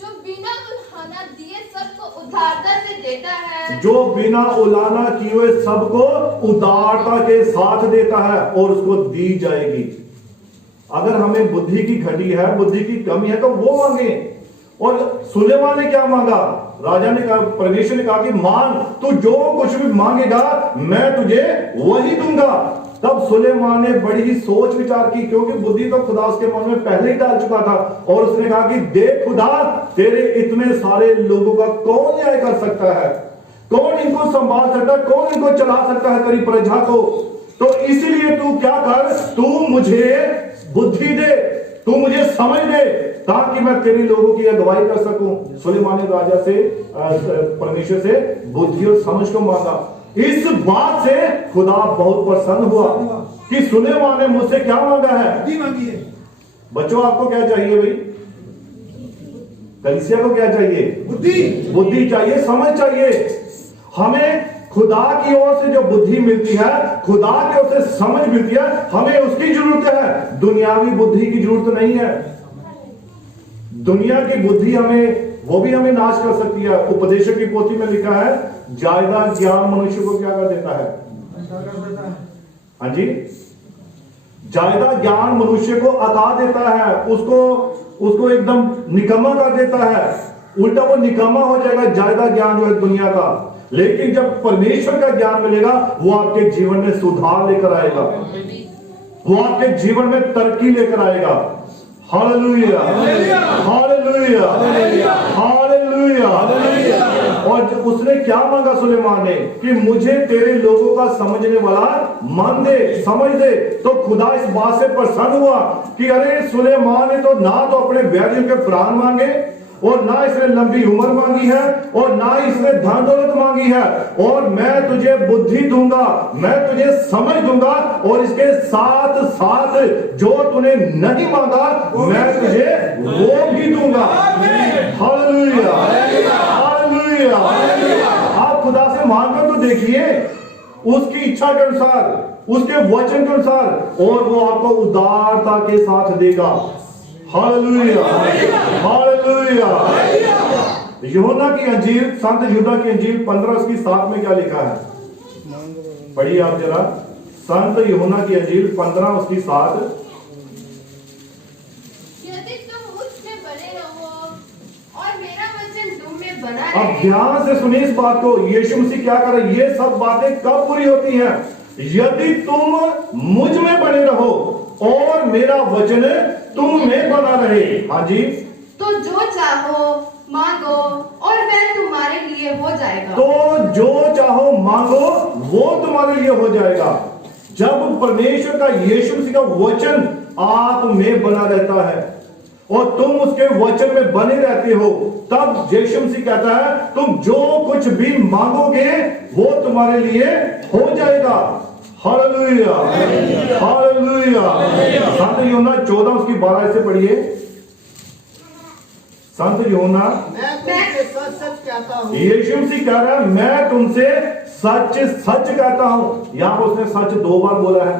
जो बिना उलाहना दिए सबको उदारता से देता है, जो बिना उलाहना किए हुए सबको उदारता के साथ देता है, और उसको दी जाएगी। अगर हमें बुद्धि की घटी है, बुद्धि की कमी है, तो वो मांगे। और सुलेमान ने क्या मांगा? राजा ने कहा, परमेश्वर ने कहा कि मांग, तू जो कुछ भी मांगेगा मैं तुझे वही दूंगा। तब सुलेमान ने बड़ी ही सोच विचार की, क्योंकि बुद्धि तो खुदा उसके मन में पहले ही डाल चुका था, और उसने कहा कि देख खुदा, तेरे इतने सारे लोगों का कौन न्याय कर सकता है? कौन इनको संभाल सकता है? कौन इनको चला सकता है तेरी प्रजा को? तो इसीलिए तू क्या कर, तू मुझे बुद्धि दे, तू मुझे समझ दे, ताकि मैं तेरे लोगों की अगुवाई कर सकूं। सुलेमान ने राजा से परमेश्वर से बुद्धि और समझ को मांगा। इस बात से खुदा बहुत प्रसन्न हुआ कि सुलेमान ने मुझसे क्या मांगा है। बच्चों आपको क्या चाहिए भाई? कलीसिया को क्या चाहिए? बुद्धि चाहिए, समझ चाहिए। हमें खुदा की ओर से जो बुद्धि मिलती है, खुदा की ओर से समझ मिलती है, हमें उसकी जरूरत है। दुनियावी बुद्धि की जरूरत नहीं है। दुनिया की बुद्धि वो भी हमें नाश कर सकती है। उपदेशक की पोथी में लिखा है, ज्यादा ज्ञान मनुष्य को क्या कर देता है? हाँ जी, ज्यादा ज्ञान मनुष्य को अता देता है, उसको एकदम निकम्मा कर देता है। उल्टा वो निकम्मा हो जाएगा ज्यादा ज्ञान जो है दुनिया का। लेकिन जब परमेश्वर का ज्ञान मिलेगा, वो आपके जीवन में सुधार लेकर आएगा, वो आपके जीवन में तरक्की लेकर आएगा। Hallelujah, hallelujah, hallelujah. और उसने क्या मांगा सुलेमान ने कि मुझे तेरे लोगों का समझने वाला मन दे, समझ दे। तो खुदा इस बात से प्रसन्न हुआ कि अरे सुलेमान ने तो ना तो अपने बैरियों के प्राण मांगे, और ना इसने लंबी उम्र मांगी है, और ना इसने धन दौलत मांगी है, और मैं तुझे बुद्धि दूंगा, मैं तुझे समझ दूंगा, और इसके साथ साथ जो तूने नहीं मांगा मैं तुझे वो भी दूंगा। Hallelujah, hallelujah. आप खुदा से मांगकर तो देखिए, उसकी इच्छा के अनुसार, उसके वचन के अनुसार, और वो आपको उदारता के साथ देगा। Hallelujah, hallelujah. यूहन्ना की अंजील, संत यूहन्ना की अंजील 15:7 में क्या लिखा है? पढ़िए आप जरा, संत यूहन्ना की अंजील 15:7। यदि तुम मुझ में बने रहो और मेरा वचन तुम में बना अब रहे। ध्यान से सुनिए इस बात को। यीशु मसीह क्या कर रहे हैं? ये सब बातें कब पूरी होती हैं? यदि तुम मुझ में बने रहो और मेरा वचन तुम में बना रहे। हाँ जी, तो जो चाहो मांगो और वह तुम्हारे लिए हो जाएगा। तो जो चाहो मांगो वो तुम्हारे लिए हो जाएगा। जब परमेश्वर का, यीशु मसीह का वचन आप में बना रहता है और तुम उसके वचन में बने रहते हो, तब यीशु मसीह कहता है तुम जो कुछ भी मांगोगे वो तुम्हारे लिए हो जाएगा। Hallelujah, hallelujah. संत यूहन्ना 14:12 से पढ़िए। संत यूहन्ना, मैं तुमसे सच सच कहता हूँ। यीशु मसीह कह रहा है मैं तुमसे सच सच कहता हूं। यहां पर उसने सच 2 बार बोला है।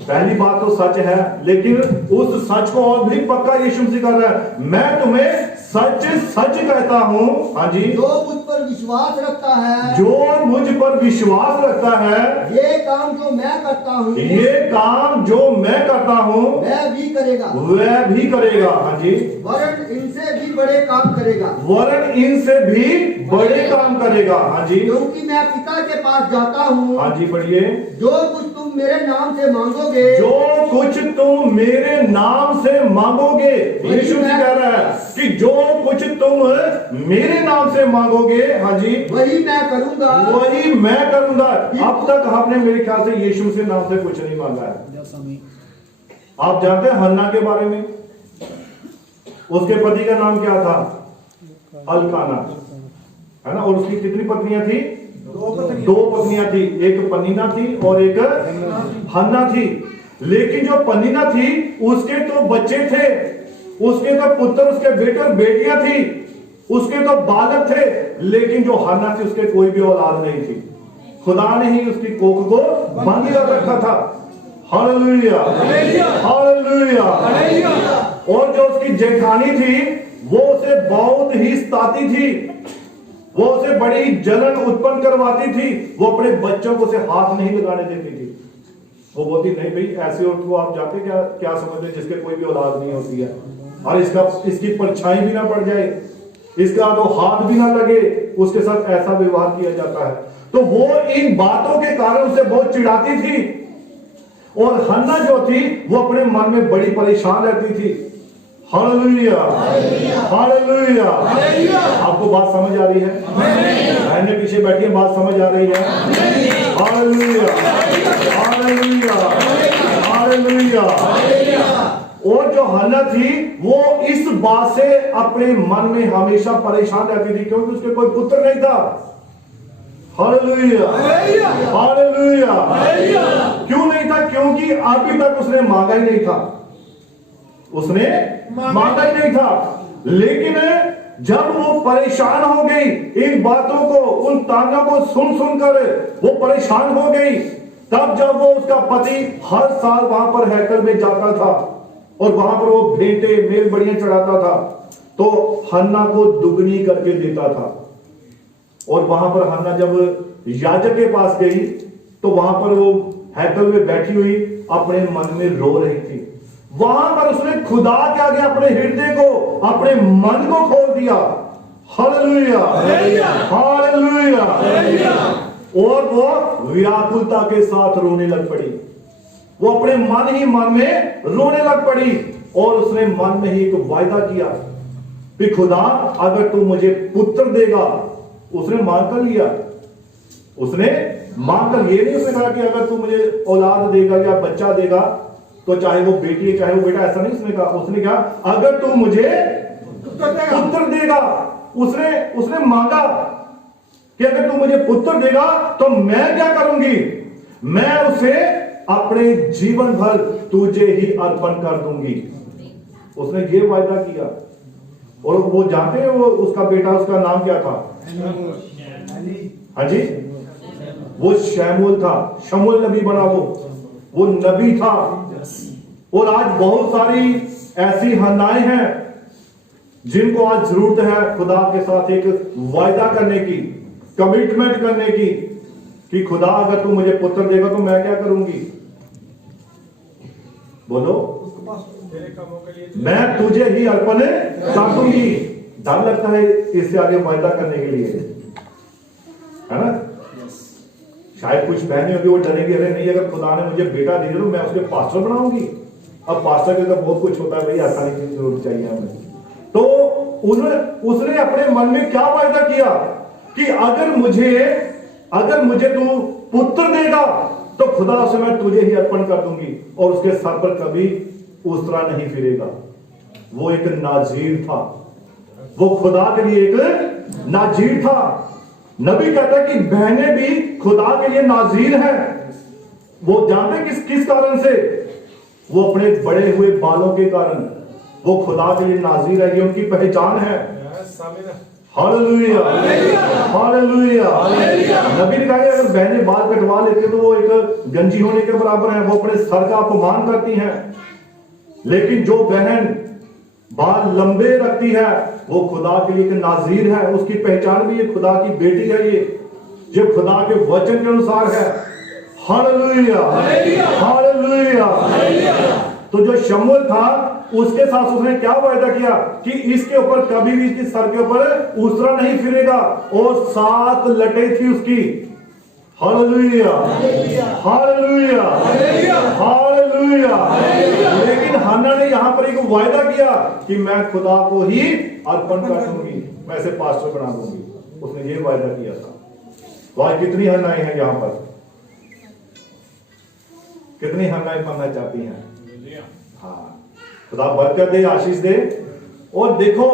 पहली बात तो सच है, लेकिन उस सच को और भी पक्का यीशु मसीह कर रहा है, मैं तुम्हें सच सच कहता हूं। हाँ जी, जो मुझ पर विश्वास रखता है, जो मुझ पर विश्वास रखता है, ये काम जो मैं करता हूँ, ये काम जो मैं करता हूं वह भी करेगा, वह भी करेगा। हाँ जी, वरन इनसे भी बड़े काम करेगा, वरन इनसे भी बड़े काम करेगा। हाँ जी, क्योंकि मैं पिता के पास जाता हूँ। हाँ जी पढ़िए। जो कुछ तुम मेरे नाम से मांगोगे, जो कुछ तुम मेरे नाम से मांगोगे, यीशु जी कह रहा है कि जो कुछ तुम मेरे नाम से मांगोगे, हाँ जी, वही मैं करूंगा, वही मैं करूंगा। अब तक हमने मेरे ख्याल से यीशु के नाम से कुछ नहीं मांगा है। आप जानते हैं हन्ना के बारे में? उसके पति का नाम क्या था? अल्काना, है ना। और उसकी कितनी पत्नियां थी? 2 पत्नियां थी। एक पनीना थी और एक हन्ना थी। लेकिन जो पनीना थी उसके तो बच्चे थे, उसके तो पुत्र, उसके बेटे और बेटियां थी, उसके तो बालक थे। लेकिन जो हन्ना थी उसके कोई भी औलाद नहीं थी। खुदा ने ही उसकी कोख को बंद कर रखा था। Hallelujah, hallelujah. और जो उसकी जेठानी थी वो उसे बहुत ही सताती थी, वो उसे बड़ी जलन उत्पन्न करवाती थी। वो अपने बच्चों को उसे हाथ नहीं लगाने देती थी। वो बोलती नहीं भाई, ऐसी औरत को आप जाते क्या समझते जिसके कोई भी औलाद नहीं होती है, और इसकी परछाई भी ना पड़ जाए, इसका तो हाथ भी ना लगे, उसके साथ ऐसा व्यवहार किया जाता है। तो वो इन बातों के कारण उसे बहुत चिढ़ाती थी। और हन्ना जो थी वो अपने मन में बड़ी परेशान रहती थी। Hallelujah, hallelujah. आपको बात समझ आ रही है? बहनें पीछे बैठी हैं, बात समझ आ रही है? Hallelujah, hallelujah, hallelujah. और जो हन्ना थी वो इस बात से अपने मन में हमेशा परेशान रहती थी क्योंकि उसके कोई पुत्र नहीं था। Hallelujah, hallelujah. क्यों नहीं था? क्योंकि अभी तक उसने मांगा ही नहीं था, उसने मांगा ही नहीं था। लेकिन जब वो परेशान हो गई, इन बातों को, उन तानों को सुन सुनकर वो परेशान हो गई, तब जब वो उसका पति हर साल वहां पर हैकल में जाता था और वहां पर वो भेंटे मेल बड़ियां चढ़ाता था, तो हन्ना को दुगनी करके देता था। और वहां पर हन्ना जब याजक के पास गई तो वहां पर वो हैकल में बैठी हुई अपने मन में रो रही थी। वहां पर उसने खुदा के आगे अपने हृदय को, अपने मन को खोल दिया। Hallelujah, hallelujah. और वो व्याकुलता के साथ रोने लग पड़ी। वो अपने मन ही मन में रोने लग पड़ी और उसने मन में ही एक वायदा किया कि खुदा अगर तू मुझे पुत्र देगा, उसने मांग कर लिया, उसने मांग कर, ये नहीं उसने कहा कि अगर तू मुझे औलाद देगा या बच्चा देगा, तो चाहे वो बेटी है चाहे वो बेटा, ऐसा नहीं उसने कहा। उसने कहा अगर तू मुझे पुत्र देगा, उसने मांगा कि अगर तू मुझे पुत्र देगा तो मैं क्या करूंगी, मैं उसे अपने जीवन भर तुझे ही अर्पण कर दूंगी। उसने ये वायदा किया। और वो जानते हैं वो उसका बेटा, उसका नाम क्या था? हाँ जी, वो शमूएल था। शमूएल नबी बना, वो नबी था। और आज बहुत सारी ऐसी हन्नाएं हैं जिनको आज जरूरत है खुदा के साथ एक वायदा करने की, कमिटमेंट करने की कि खुदा अगर तू मुझे पुत्र देगा तो मैं क्या करूंगी। बोलो, मैं तुझे ही अर्पण कर दूंगी। डर लगता है इससे आगे वायदा करने के लिए, है ना? शायद कुछ बहनें होगी वो डरेंगी, अरे नहीं अगर खुदा ने मुझे बेटा दे दिया तो मैं उसके पास्टर बनाऊंगी। अब पास्टर के तो बहुत कुछ होता है भाई, आसानी की जरूरत चाहिए हमें। तो उसने अपने मन में क्या वायदा किया कि अगर मुझे तू पुत्र देगा तो खुदा से मैं तुझे ही अर्पण कर दूंगी और उसके सर पर कभी उस तरह नहीं फिरेगा। वो एक नाजीर था, वो खुदा के लिए एक नाजीर था। नबी कहता है कि बहनें भी खुदा के लिए नाजीर हैं। वो जानते किस कारण से? वो अपने बड़े हुए बालों के कारण वो खुदा के लिए नाजीर है, ये उनकी पहचान है। Hallelujah, hallelujah. नबी ने कहा अगर बहनें बाल कटवा लेती तो वो एक गंजी होने के बराबर है, वो अपने सर का अपमान करती हैं। लेकिन जो बहन बाल लंबे रखती है वो खुदा के लिए एक नाजीर है, उसकी पहचान भी ये खुदा की बेटी है, ये खुदा के वचन के अनुसार है। Hallelujah, hallelujah. तो जो शमूएल था उसके साथ उसने क्या वायदा किया कि इसके ऊपर कभी भी, इसके सर के ऊपर उसरा नहीं फिरेगा। और 7 लटें थी उसकी। Hallelujah, hallelujah, hallelujah. लेकिन हन्ना ने यहां पर एक वायदा किया कि मैं खुदा को ही अर्पण कर दूंगी, मैं इसे पास्टर बना दूंगी। उसने ये वायदा किया था। तो आज कितनी हन्नाएं हैं यहां पर? कितनी हन्नाएं बनना चाहती हैं? हाँ, खुदा बरकत दे, आशीष दे। और देखो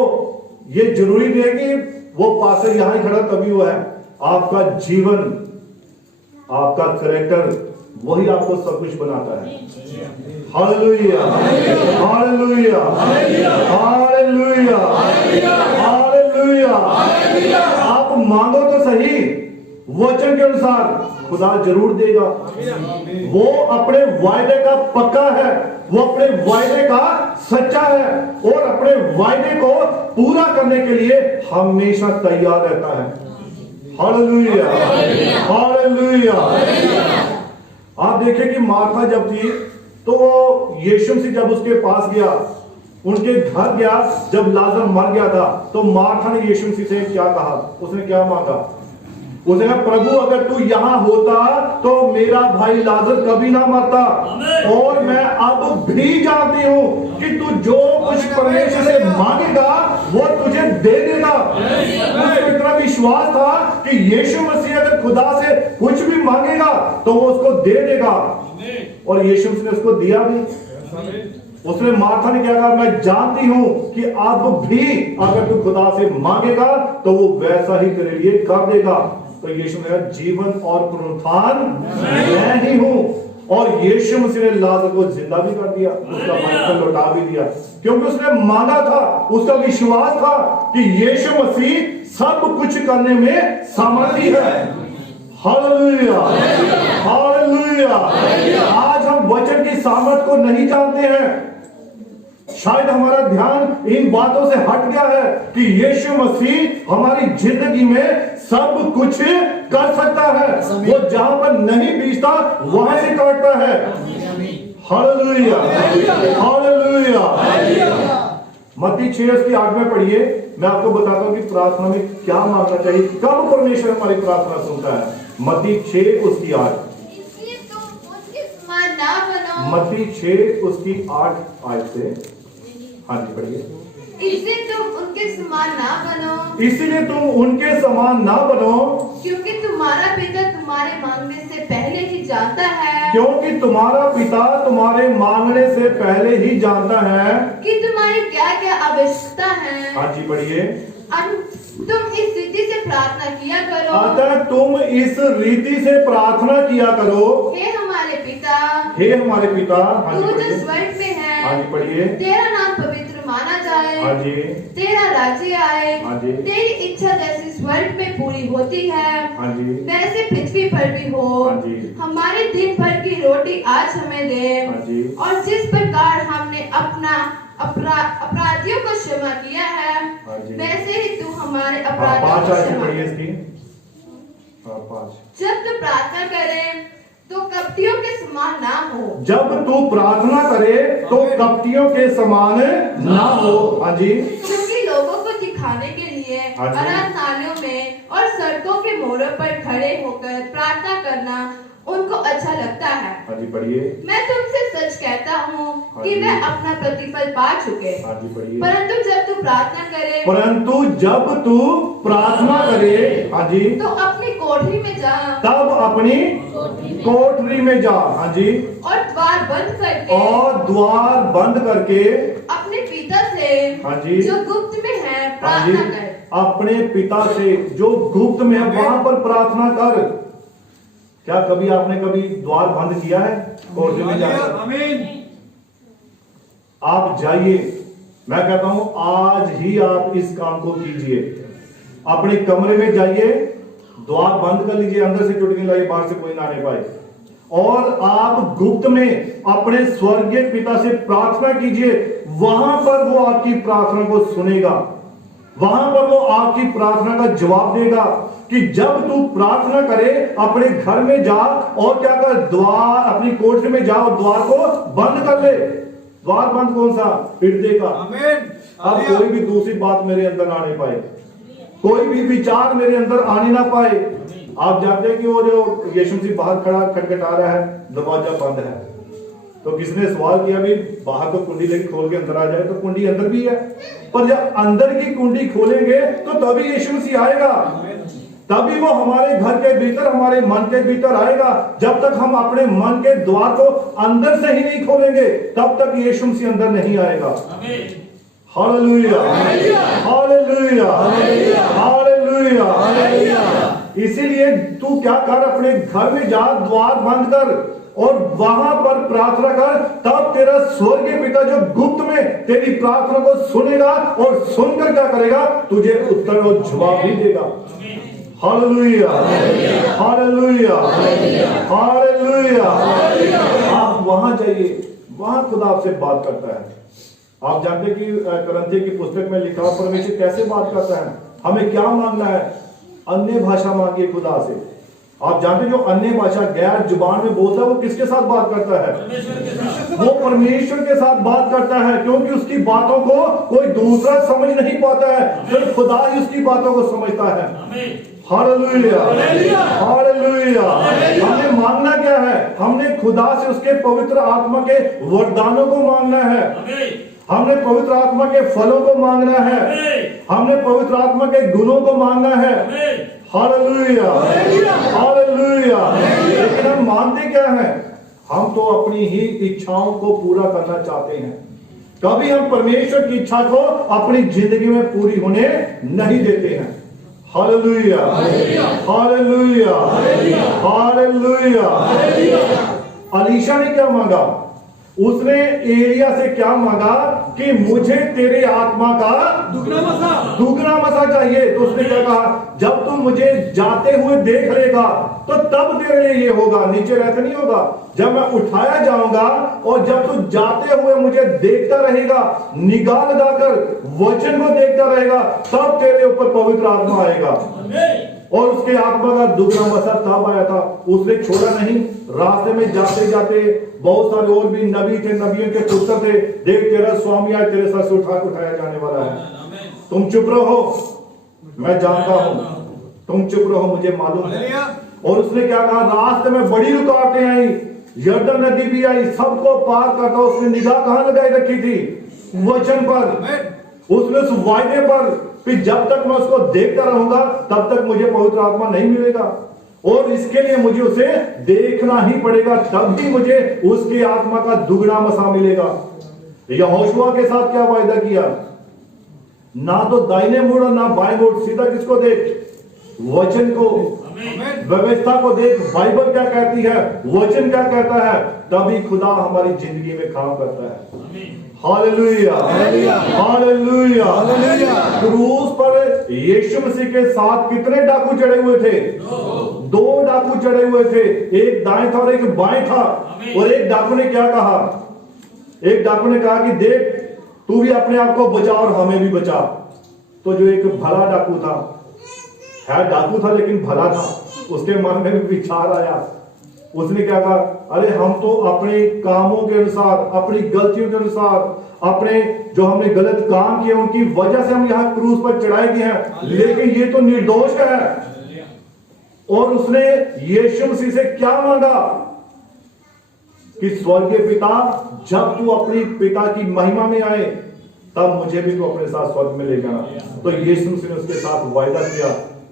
ये जरूरी नहीं है कि वो पास्टर यहां ही खड़ा तभी हुआ है। आपका जीवन, आपका कैरेक्टर वही आपको सब कुछ बनाता है। Hallelujah, hallelujah, hallelujah, hallelujah. आप मांगो तो सही, वचन के अनुसार खुदा जरूर देगा। वो अपने वायदे का पक्का है, वो अपने वायदे का सच्चा है और अपने वायदे को पूरा करने के लिए हमेशा तैयार रहता है। Hallelujah, hallelujah. आप देखिए कि मार्था जब थी तो यीशु मसीह जब उसके पास गया, उनके घर गया, जब लाजर मर गया था, तो मार्था ने यीशु मसीह से क्या कहा? उसने क्या मांगा? उसने कहा प्रभु अगर तू यहां होता तो मेरा भाई लाजर कभी ना मरता। और मैं अब भी जानती हूं कि तू जो कुछ परमेश्वर से मांगेगा वो तुझे दे देगा। उसको इतना विश्वास था कि यीशु मसीह अगर खुदा से कुछ भी मांगेगा तो वो उसको दे देगा। और यीशु मसीह ने उसको दिया भी। उसने मार्था ने क्या कहा, मैं जानती हूं कि अब भी अगर तू खुदा से मांगेगा तो वो वैसा ही तेरे लिए कर देगा। तो यीशु ने कहा, जीवन और पुनरुत्थान मैं ही हूं। और यीशु मसीह ने लाजर को जिंदा भी कर दिया, उसका मन लौटा भी दिया, क्योंकि उसने मांगा था, उसका विश्वास था कि यीशु मसीह सब कुछ करने में सामर्थी है। Hallelujah, hallelujah. आज हम वचन की सामर्थ को नहीं जानते हैं। शायद हमारा ध्यान इन बातों से हट गया है कि यीशु मसीह हमारी जिंदगी में सब कुछ कर सकता है। वो जहां पर नहीं बीजता वहां से काटता है। Hallelujah, hallelujah. मत्ती 6:8 में पढ़िए, मैं आपको बताता हूं कि प्रार्थना में क्या मांगना चाहिए, कब परमेश्वर हमारी प्रार्थना सुनता है। मत्ती 6:8। इसलिए तुम उनके समान ना बनो। मत्ती 6:8 से, हाँ जी पढ़िए। इसलिए तुम उनके समान ना बनो, इसीलिए तुम उनके समान ना बनो, क्योंकि तुम्हारा पिता तुम्हारे मांगने से पहले ही जानता है क्योंकि तुम्हारा पिता तुम्हारे मांगने से पहले ही जानता है कि तुम्हारी क्या क्या आवश्यकता है। हाँ जी पढ़िए। तुम इस रीति से प्रार्थना किया करो। अतः तुम इस रीति से प्रार्थना किया करो, हे हमारे पिता, हे हमारे पिता। हाँ जी तू जो पढ़िए। स्वर्ग में है, हाँ जी पढ़िए। तेरा नाम पवित्र माना जाए। हाँ जी, तेरा राज्य आए। हाँ जी। तेरी इच्छा जैसी स्वर्ग में पूरी होती है, हाँ जी, वैसे पृथ्वी पर भी हो। हाँ जी। हमारे दिन भर की रोटी आज हमें दे, हाँ जी। और जिस प्रकार हमने अपराधियों को क्षमा किया है, हाँ जी। वैसे ही तू हमारे हाँ, अपराधियों 5 को आयत क्षमा पढ़िए कर। इसकी। हाँ 5। जब तू प्रार्थना करे तो कपटियों के समान ना हो। जब तू प्रार्थना करे तो कपटियों के समान ना हो। हाँ जी, क्योंकि लोगों को दिखाने के लिए हाँ जी। आराधनालयों में और सड़कों के मोड़ों पर खड़े होकर प्रार्थना करना उनको अच्छा लगता है। हाँ जी पढ़िए। मैं तुमसे सच कहता हूँ हाँ कि जी। वे अपना प्रतिफल पा चुके। हाँ जी पढ़िए। परंतु जब तू प्रार्थना करे परंतु जब तू प्रार्थना करे, हाँ जी, तो अपनी कोठरी में जा, तब अपनी कोठरी में जा। हाँ जी, और द्वार बंद करके और द्वार बंद करके अपने पिता से हाँ जी। जो गुप्त में है हाँ जी, प्रार्थना कर। अपने पिता से जो गुप्त में है वहां पर प्रार्थना कर। क्या कभी आपने कभी द्वार बंद किया है कोठरी में जाकर? आप जाइए, मैं कहता हूं आज ही आप इस काम को कीजिए। अपने कमरे में जाइए, द्वार बंद कर लीजिए, अंदर से चुटकी लाइए, बाहर से कोई ना आने पाए, और आप गुप्त में अपने स्वर्गीय पिता से प्रार्थना कीजिए। वहां पर वो आपकी प्रार्थना को सुनेगा, वहां पर वो आपकी प्रार्थना का जवाब देगा। कि जब तू प्रार्थना करे अपने घर में जा और क्या कर, द्वार अपनी कोठरी में जा और द्वार को बंद कर ले। द्वार बंद कौन सा? हृदय का। अब कोई भी दूसरी बात मेरे अंदर आने पाए, कोई भी विचार मेरे अंदर आने ना पाए। आप जानते हैं कि वो जो यीशु मसीह बाहर खड़ा खटखटा रहा है, दरवाजा बंद है, तो किसने सवाल किया भी बाहर तो कुंडी लेके खोल के अंदर आ जाए, तो कुंडी अंदर भी है, पर जब अंदर की कुंडी खोलेंगे तो तभी यीशु मसीह आएगा, तभी वो हमारे घर के भीतर, हमारे मन के भीतर आएगा। जब तक हम अपने मन के द्वार को अंदर से ही नहीं खोलेंगे तब तक यीशु मसीह अंदर नहीं आएगा। Hallelujah, hallelujah, hallelujah. इसीलिए तू क्या कर, अपने घर में जा, द्वार बंद कर और वहां पर प्रार्थना कर, तब तेरा स्वर्गीय पिता जो गुप्त में तेरी प्रार्थना को सुनेगा और सुनकर क्या करेगा, तुझे उत्तर और जवाब भी देगा। Hallelujah, hallelujah, hallelujah. आप वहां जाइए, वहां खुदा आपसे बात करता है। आप जानते कि कुरिन्थियों की पुस्तक में लिखा परमेश्वर कैसे बात करता है, हमें क्या मांगना है, अन्य भाषा मांगिए खुदा से। आप जानते जो अन्य भाषा गैर जुबान में बोलता है वो किसके साथ बात करता है? वो परमेश्वर के साथ बात करता है, क्योंकि उसकी बातों को कोई दूसरा समझ नहीं पाता है, सिर्फ खुदा ही उसकी बातों को समझता है। Hallelujah, hallelujah. हमने मांगना क्या है? हमने खुदा से उसके पवित्र आत्मा के वरदानों को मांगना है, हमने पवित्र आत्मा के फलों को मांगना है, हमने पवित्र आत्मा के गुणों को मांगना है। Hallelujah, hallelujah. लेकिन हम मानते क्या हैं? हम तो अपनी ही इच्छाओं को पूरा करना चाहते हैं। कभी हम परमेश्वर की इच्छा को अपनी जिंदगी में पूरी होने नहीं देते हैं। Hallelujah, hallelujah, hallelujah. अलीशा ने क्या मांगा? उसने एलिया से क्या मांगा कि मुझे तेरे आत्मा का दुगना मसा चाहिए। तो उसने क्या कहा? जब तुम मुझे जाते हुए देख लेगा तो तब तेरे लिए ये होगा, नीचे रहते नहीं होगा। जब मैं उठाया जाऊंगा और जब तू जाते हुए मुझे देखता रहेगा, निगाह लगाकर वचन को देखता रहेगा, तब तेरे ऊपर पवित्र आत्मा आएगा। और उसके आत्मा का दुगना मसा तब आया था। उसने छोड़ा नहीं। रास्ते में जाते जाते बहुत सारे और भी नबी थे, नबियों के पुत्र थे। देख तेरा स्वामी आज तेरे सर से उठाया जाने वाला है, तुम चुप रहो, मैं जानता हूं, तुम चुप रहो, मुझे मालूम है। और उसने क्या कहा? रास्ते में बड़ी रुकावटें आई, यरदन नदी भी आई, सबको पार करता उसने निगाह कहां लगाई रखी थी? वचन पर, उसने उस वायदे पर, फिर जब तक मैं उसको देखता रहूंगा तब तक मुझे पवित्र आत्मा नहीं मिलेगा। और इसके लिए मुझे उसे देखना ही पड़ेगा, तब भी मुझे उसकी आत्मा का दुगना मसा मिलेगा। यहोशुआ के साथ क्या वायदा किया? ना तो दाहिने मुड़ और ना बाएं मुड़, सीधा किसको देख? वचन को, व्यवस्था को देख। बाइबल क्या कहती है, वचन क्या कहता है, तभी खुदा हमारी जिंदगी में काम करता है। हालेलुया, हालेलुया, क्रूस पर यीशु मसीह के साथ कितने डाकू चढ़े हुए थे? 2 डाकू चढ़े हुए थे, एक दाएं था और एक बाएं था। और एक डाकू ने क्या कहा? एक डाकू ने कहा कि देख तू भी अपने आप को बचा और हमें भी बचा। तो जो एक भला डाकू था, है डाकू था लेकिन भला था, उसके मन में भी विचार आया। उसने क्या कहा? अरे हम तो अपने कामों के अनुसार, अपनी गलतियों के अनुसार, अपने जो हमने गलत काम किए उनकी वजह से हम यहाँ क्रूस पर चढ़ाए गए हैं, लेकिन ये तो निर्दोष है। और उसने यीशु मसीह से क्या मांगा कि स्वर्गीय पिता, जब तू अपनी पिता की महिमा में आए तब मुझे भी तू अपने साथ स्वर्ग में ले जाना। तो यीशु मसीह ने उसके साथ वायदा किया,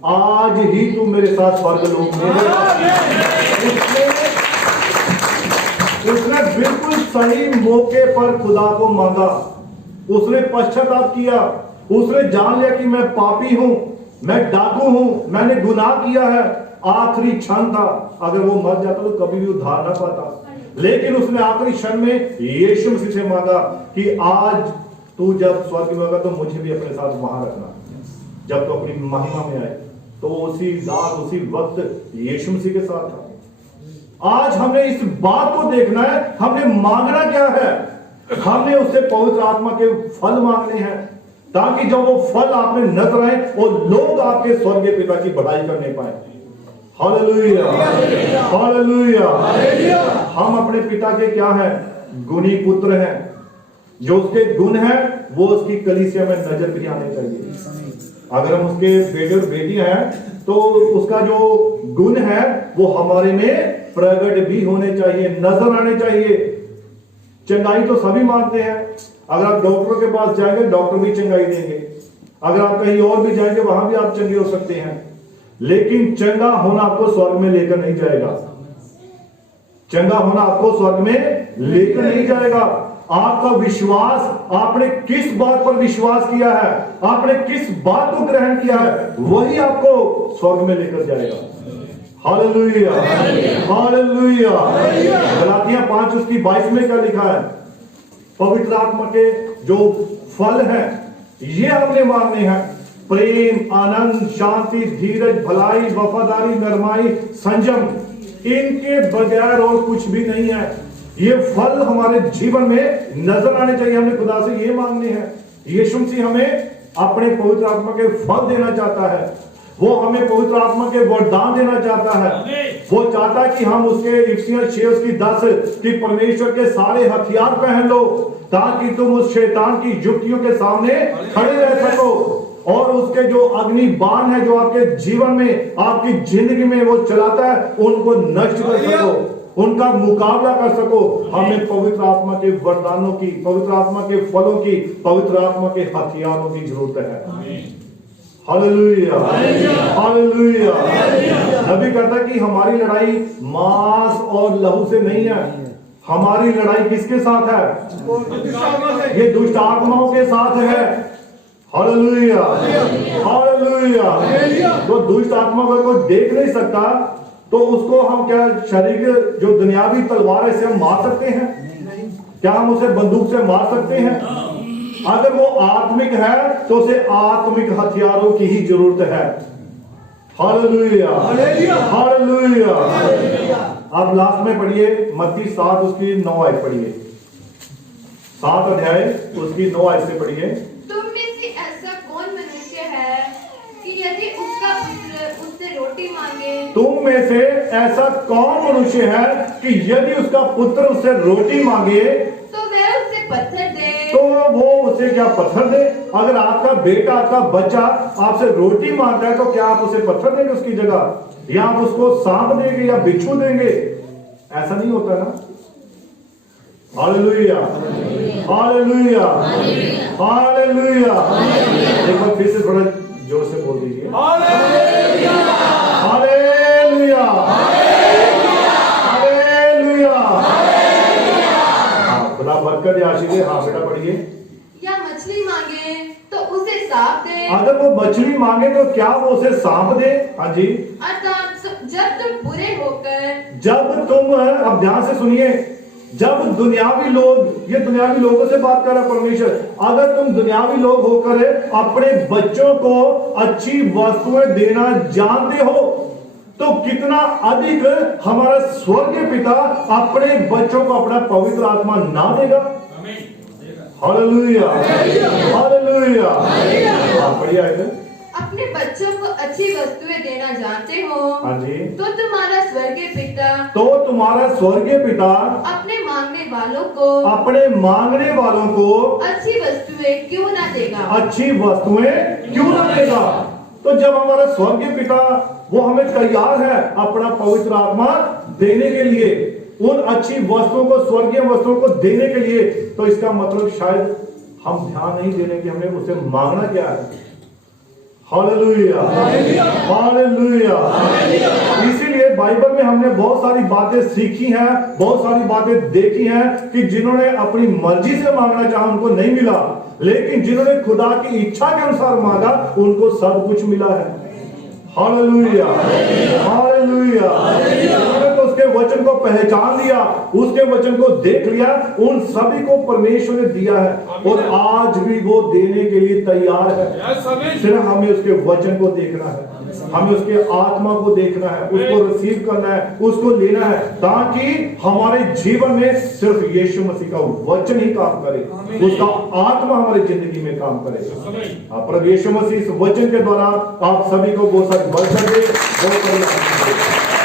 आज ही तू मेरे साथ स्वर्ग लोक में उसने बिल्कुल सही मौके पर खुदा को मांगा। उसने पश्चाताप किया, उसने जान लिया कि मैं पापी हूं, मैं डाकू हूं, मैंने गुनाह किया है। आखिरी क्षण था, अगर वो मर जाता तो कभी भी उद्धार ना पाता। लेकिन उसने आखिरी क्षण में यीशु मसीह से मांगा कि आज तू जब स्वर्ग में होगा तो मुझे भी अपने साथ वहां रखना, जब तो अपनी महिमा में आए। तो उसी रात उसी वक्त यीशु मसीह के साथ था। आज हमने इस बात को देखना है, हमने मांगना क्या है? हमने उससे पवित्र आत्मा के फल मांगने हैं, ताकि जब वो फल आप में नजर आए और लोग आपके स्वर्गीय पिता की बढ़ाई करने पाए। Hallelujah, hallelujah. हम अपने पिता के क्या हैं? गुणी पुत्र हैं। जो उसके गुण है वो उसकी कलीसिया में नजर भी आने चाहिए। अगर हम उसके बेटे और बेटी हैं तो उसका जो गुण है वो हमारे में प्रकट भी होने चाहिए, नजर आने चाहिए। चंगाई तो सभी मानते हैं। अगर आप डॉक्टर के पास जाएंगे, डॉक्टर भी चंगाई देंगे। अगर आप कहीं और भी जाएंगे, वहां भी आप चंगे हो सकते हैं। लेकिन चंगा होना आपको स्वर्ग में लेकर नहीं जाएगा। चंगा होना आपको स्वर्ग में लेकर नहीं जाएगा। आपका विश्वास, आपने किस बात पर विश्वास किया है, आपने किस बात को ग्रहण किया है, वही आपको स्वर्ग में लेकर जाएगा। Hallelujah, hallelujah. गलातियां 5 उसकी 22 में क्या लिखा है? पवित्र आत्मा के जो फल हैं ये हमने मांगने हैं। प्रेम, आनंद, शांति, धीरज, भलाई, वफादारी, नरमाई, संयम, इनके बगैर और कुछ भी नहीं है। ये फल हमारे जीवन में नजर आने चाहिए। हमने खुदा से ये मांगने हैं। यीशु मसीह हमें अपने पवित्र आत्मा के फल देना चाहता है। वो हमें पवित्र आत्मा के वरदान देना चाहता है। वो चाहता है कि हम उसके इफिसियंस 6:10 कि परमेश्वर के सारे हथियार पहन लो, ताकि तुम उस शैतान की युक्तियों के सामने खड़े रह सको और उसके जो अग्नि बाण है जो आपके जीवन में, आपकी जिंदगी में वो चलाता है, उनको नष्ट कर सको, उनका मुकाबला कर सको। हमें पवित्र आत्मा के वरदानों की, पवित्र आत्मा के फलों की, पवित्र आत्मा के हथियारों की जरूरत है। Hallelujah, hallelujah. नबी कहता है कि हमारी लड़ाई मांस और लहू से नहीं है, हमारी लड़ाई किसके साथ है? ये दुष्ट आत्माओं के साथ है। Hallelujah, hallelujah. तो दुष्ट आत्मा को कोई देख नहीं सकता, तो उसको हम क्या शरीर जो दुनियावी तलवार से हम मार सकते हैं? क्या हम उसे बंदूक से मार सकते हैं? अगर वो आत्मिक है तो उसे आत्मिक हथियारों की ही जरूरत है। Hallelujah, hallelujah. आप लास्ट में पढ़िए मत्ती 7 उसकी 9 आयत पढ़िए। 7 अध्याय उसकी 9 आयत से पढ़िए। तुम में से ऐसा कौन मनुष्य है कि यदि उसका पुत्र उससे रोटी मांगे तुम में से ऐसा कौन मनुष्य है कि यदि उसका पुत्र उससे रोटी मांगे तो वह उससे पत्थर दे? तो वो उसे क्या पत्थर दे? अगर आपका बेटा, आपका बच्चा आपसे रोटी मांगता है तो क्या आप उसे पत्थर देंगे उसकी जगह, या आप उसको सांप देंगे या बिच्छू देंगे? ऐसा नहीं होता ना। Hallelujah, hallelujah, hallelujah. एक बार फिर से थोड़ा जोर से बोल दीजिए, हालेलुया, हालेलुया, हालेलुया। हाँ, खुदा बरकत या आशीष दे। हाँ बेटा पढ़िए। या मछली मांगे तो उसे सांप दे? अगर वो मछली मांगे तो क्या वो उसे सांप दे? हाँ जी। अर्थात जब तुम बुरे होकर जब तुम, अब ध्यान से सुनिए, जब दुनियावी लोग, ये दुनियावी लोगों से बात कर रहा है परमेश्वर, अगर तुम दुनियावी लोग होकर अपने बच्चों को अच्छी वस्तुएं देना जानते हो तो कितना अधिक हमारा स्वर्गीय पिता अपने बच्चों को अपना पवित्र आत्मा ना देगा। Hallelujah, hallelujah. बढ़िया है। अपने बच्चों को अच्छी वस्तुएं देना जानते हो हाँ जी। तो तुम्हारा स्वर्गीय पिता अपने मांगने वालों को अच्छी वस्तुएं क्यों ना देगा? अच्छी वस्तुएं क्यों ना देगा? तो जब हमारा स्वर्गीय पिता वो हमें तैयार है अपना पवित्र आत्मा देने के लिए, उन अच्छी वस्तुओं को, स्वर्गीय वस्तुओं को देने के लिए, तो इसका मतलब शायद हम ध्यान नहीं दे रहे कि हमें उसे मांगना क्या है। Hallelujah, hallelujah. इसीलिए बाइबल में हमने बहुत सारी बातें सीखी हैं, बहुत सारी बातें देखी हैं कि जिन्होंने अपनी मर्जी से मांगना चाहा उनको नहीं मिला, लेकिन जिन्होंने खुदा की इच्छा के अनुसार मांगा उनको सब कुछ मिला है। Hallelujah, hallelujah. जिन्होंने तो उसके वचन को पहचान लिया, उसके वचन को देख लिया, उन सभी को परमेश्वर ने दिया है और आज भी वो देने के लिए तैयार है। सिर्फ हमें उसके वचन को देखना है, हमें उसके आत्मा को देखना है, उसको रिसीव करना है, उसको लेना है, ताकि हमारे जीवन में सिर्फ यीशु मसीह का वचन ही काम करे, उसका आत्मा हमारी जिंदगी में काम करे। प्रभु यीशु मसीह इस वचन के द्वारा आप सभी को बहुत सारी बरकत दे, बहुत सारी आशीष दे।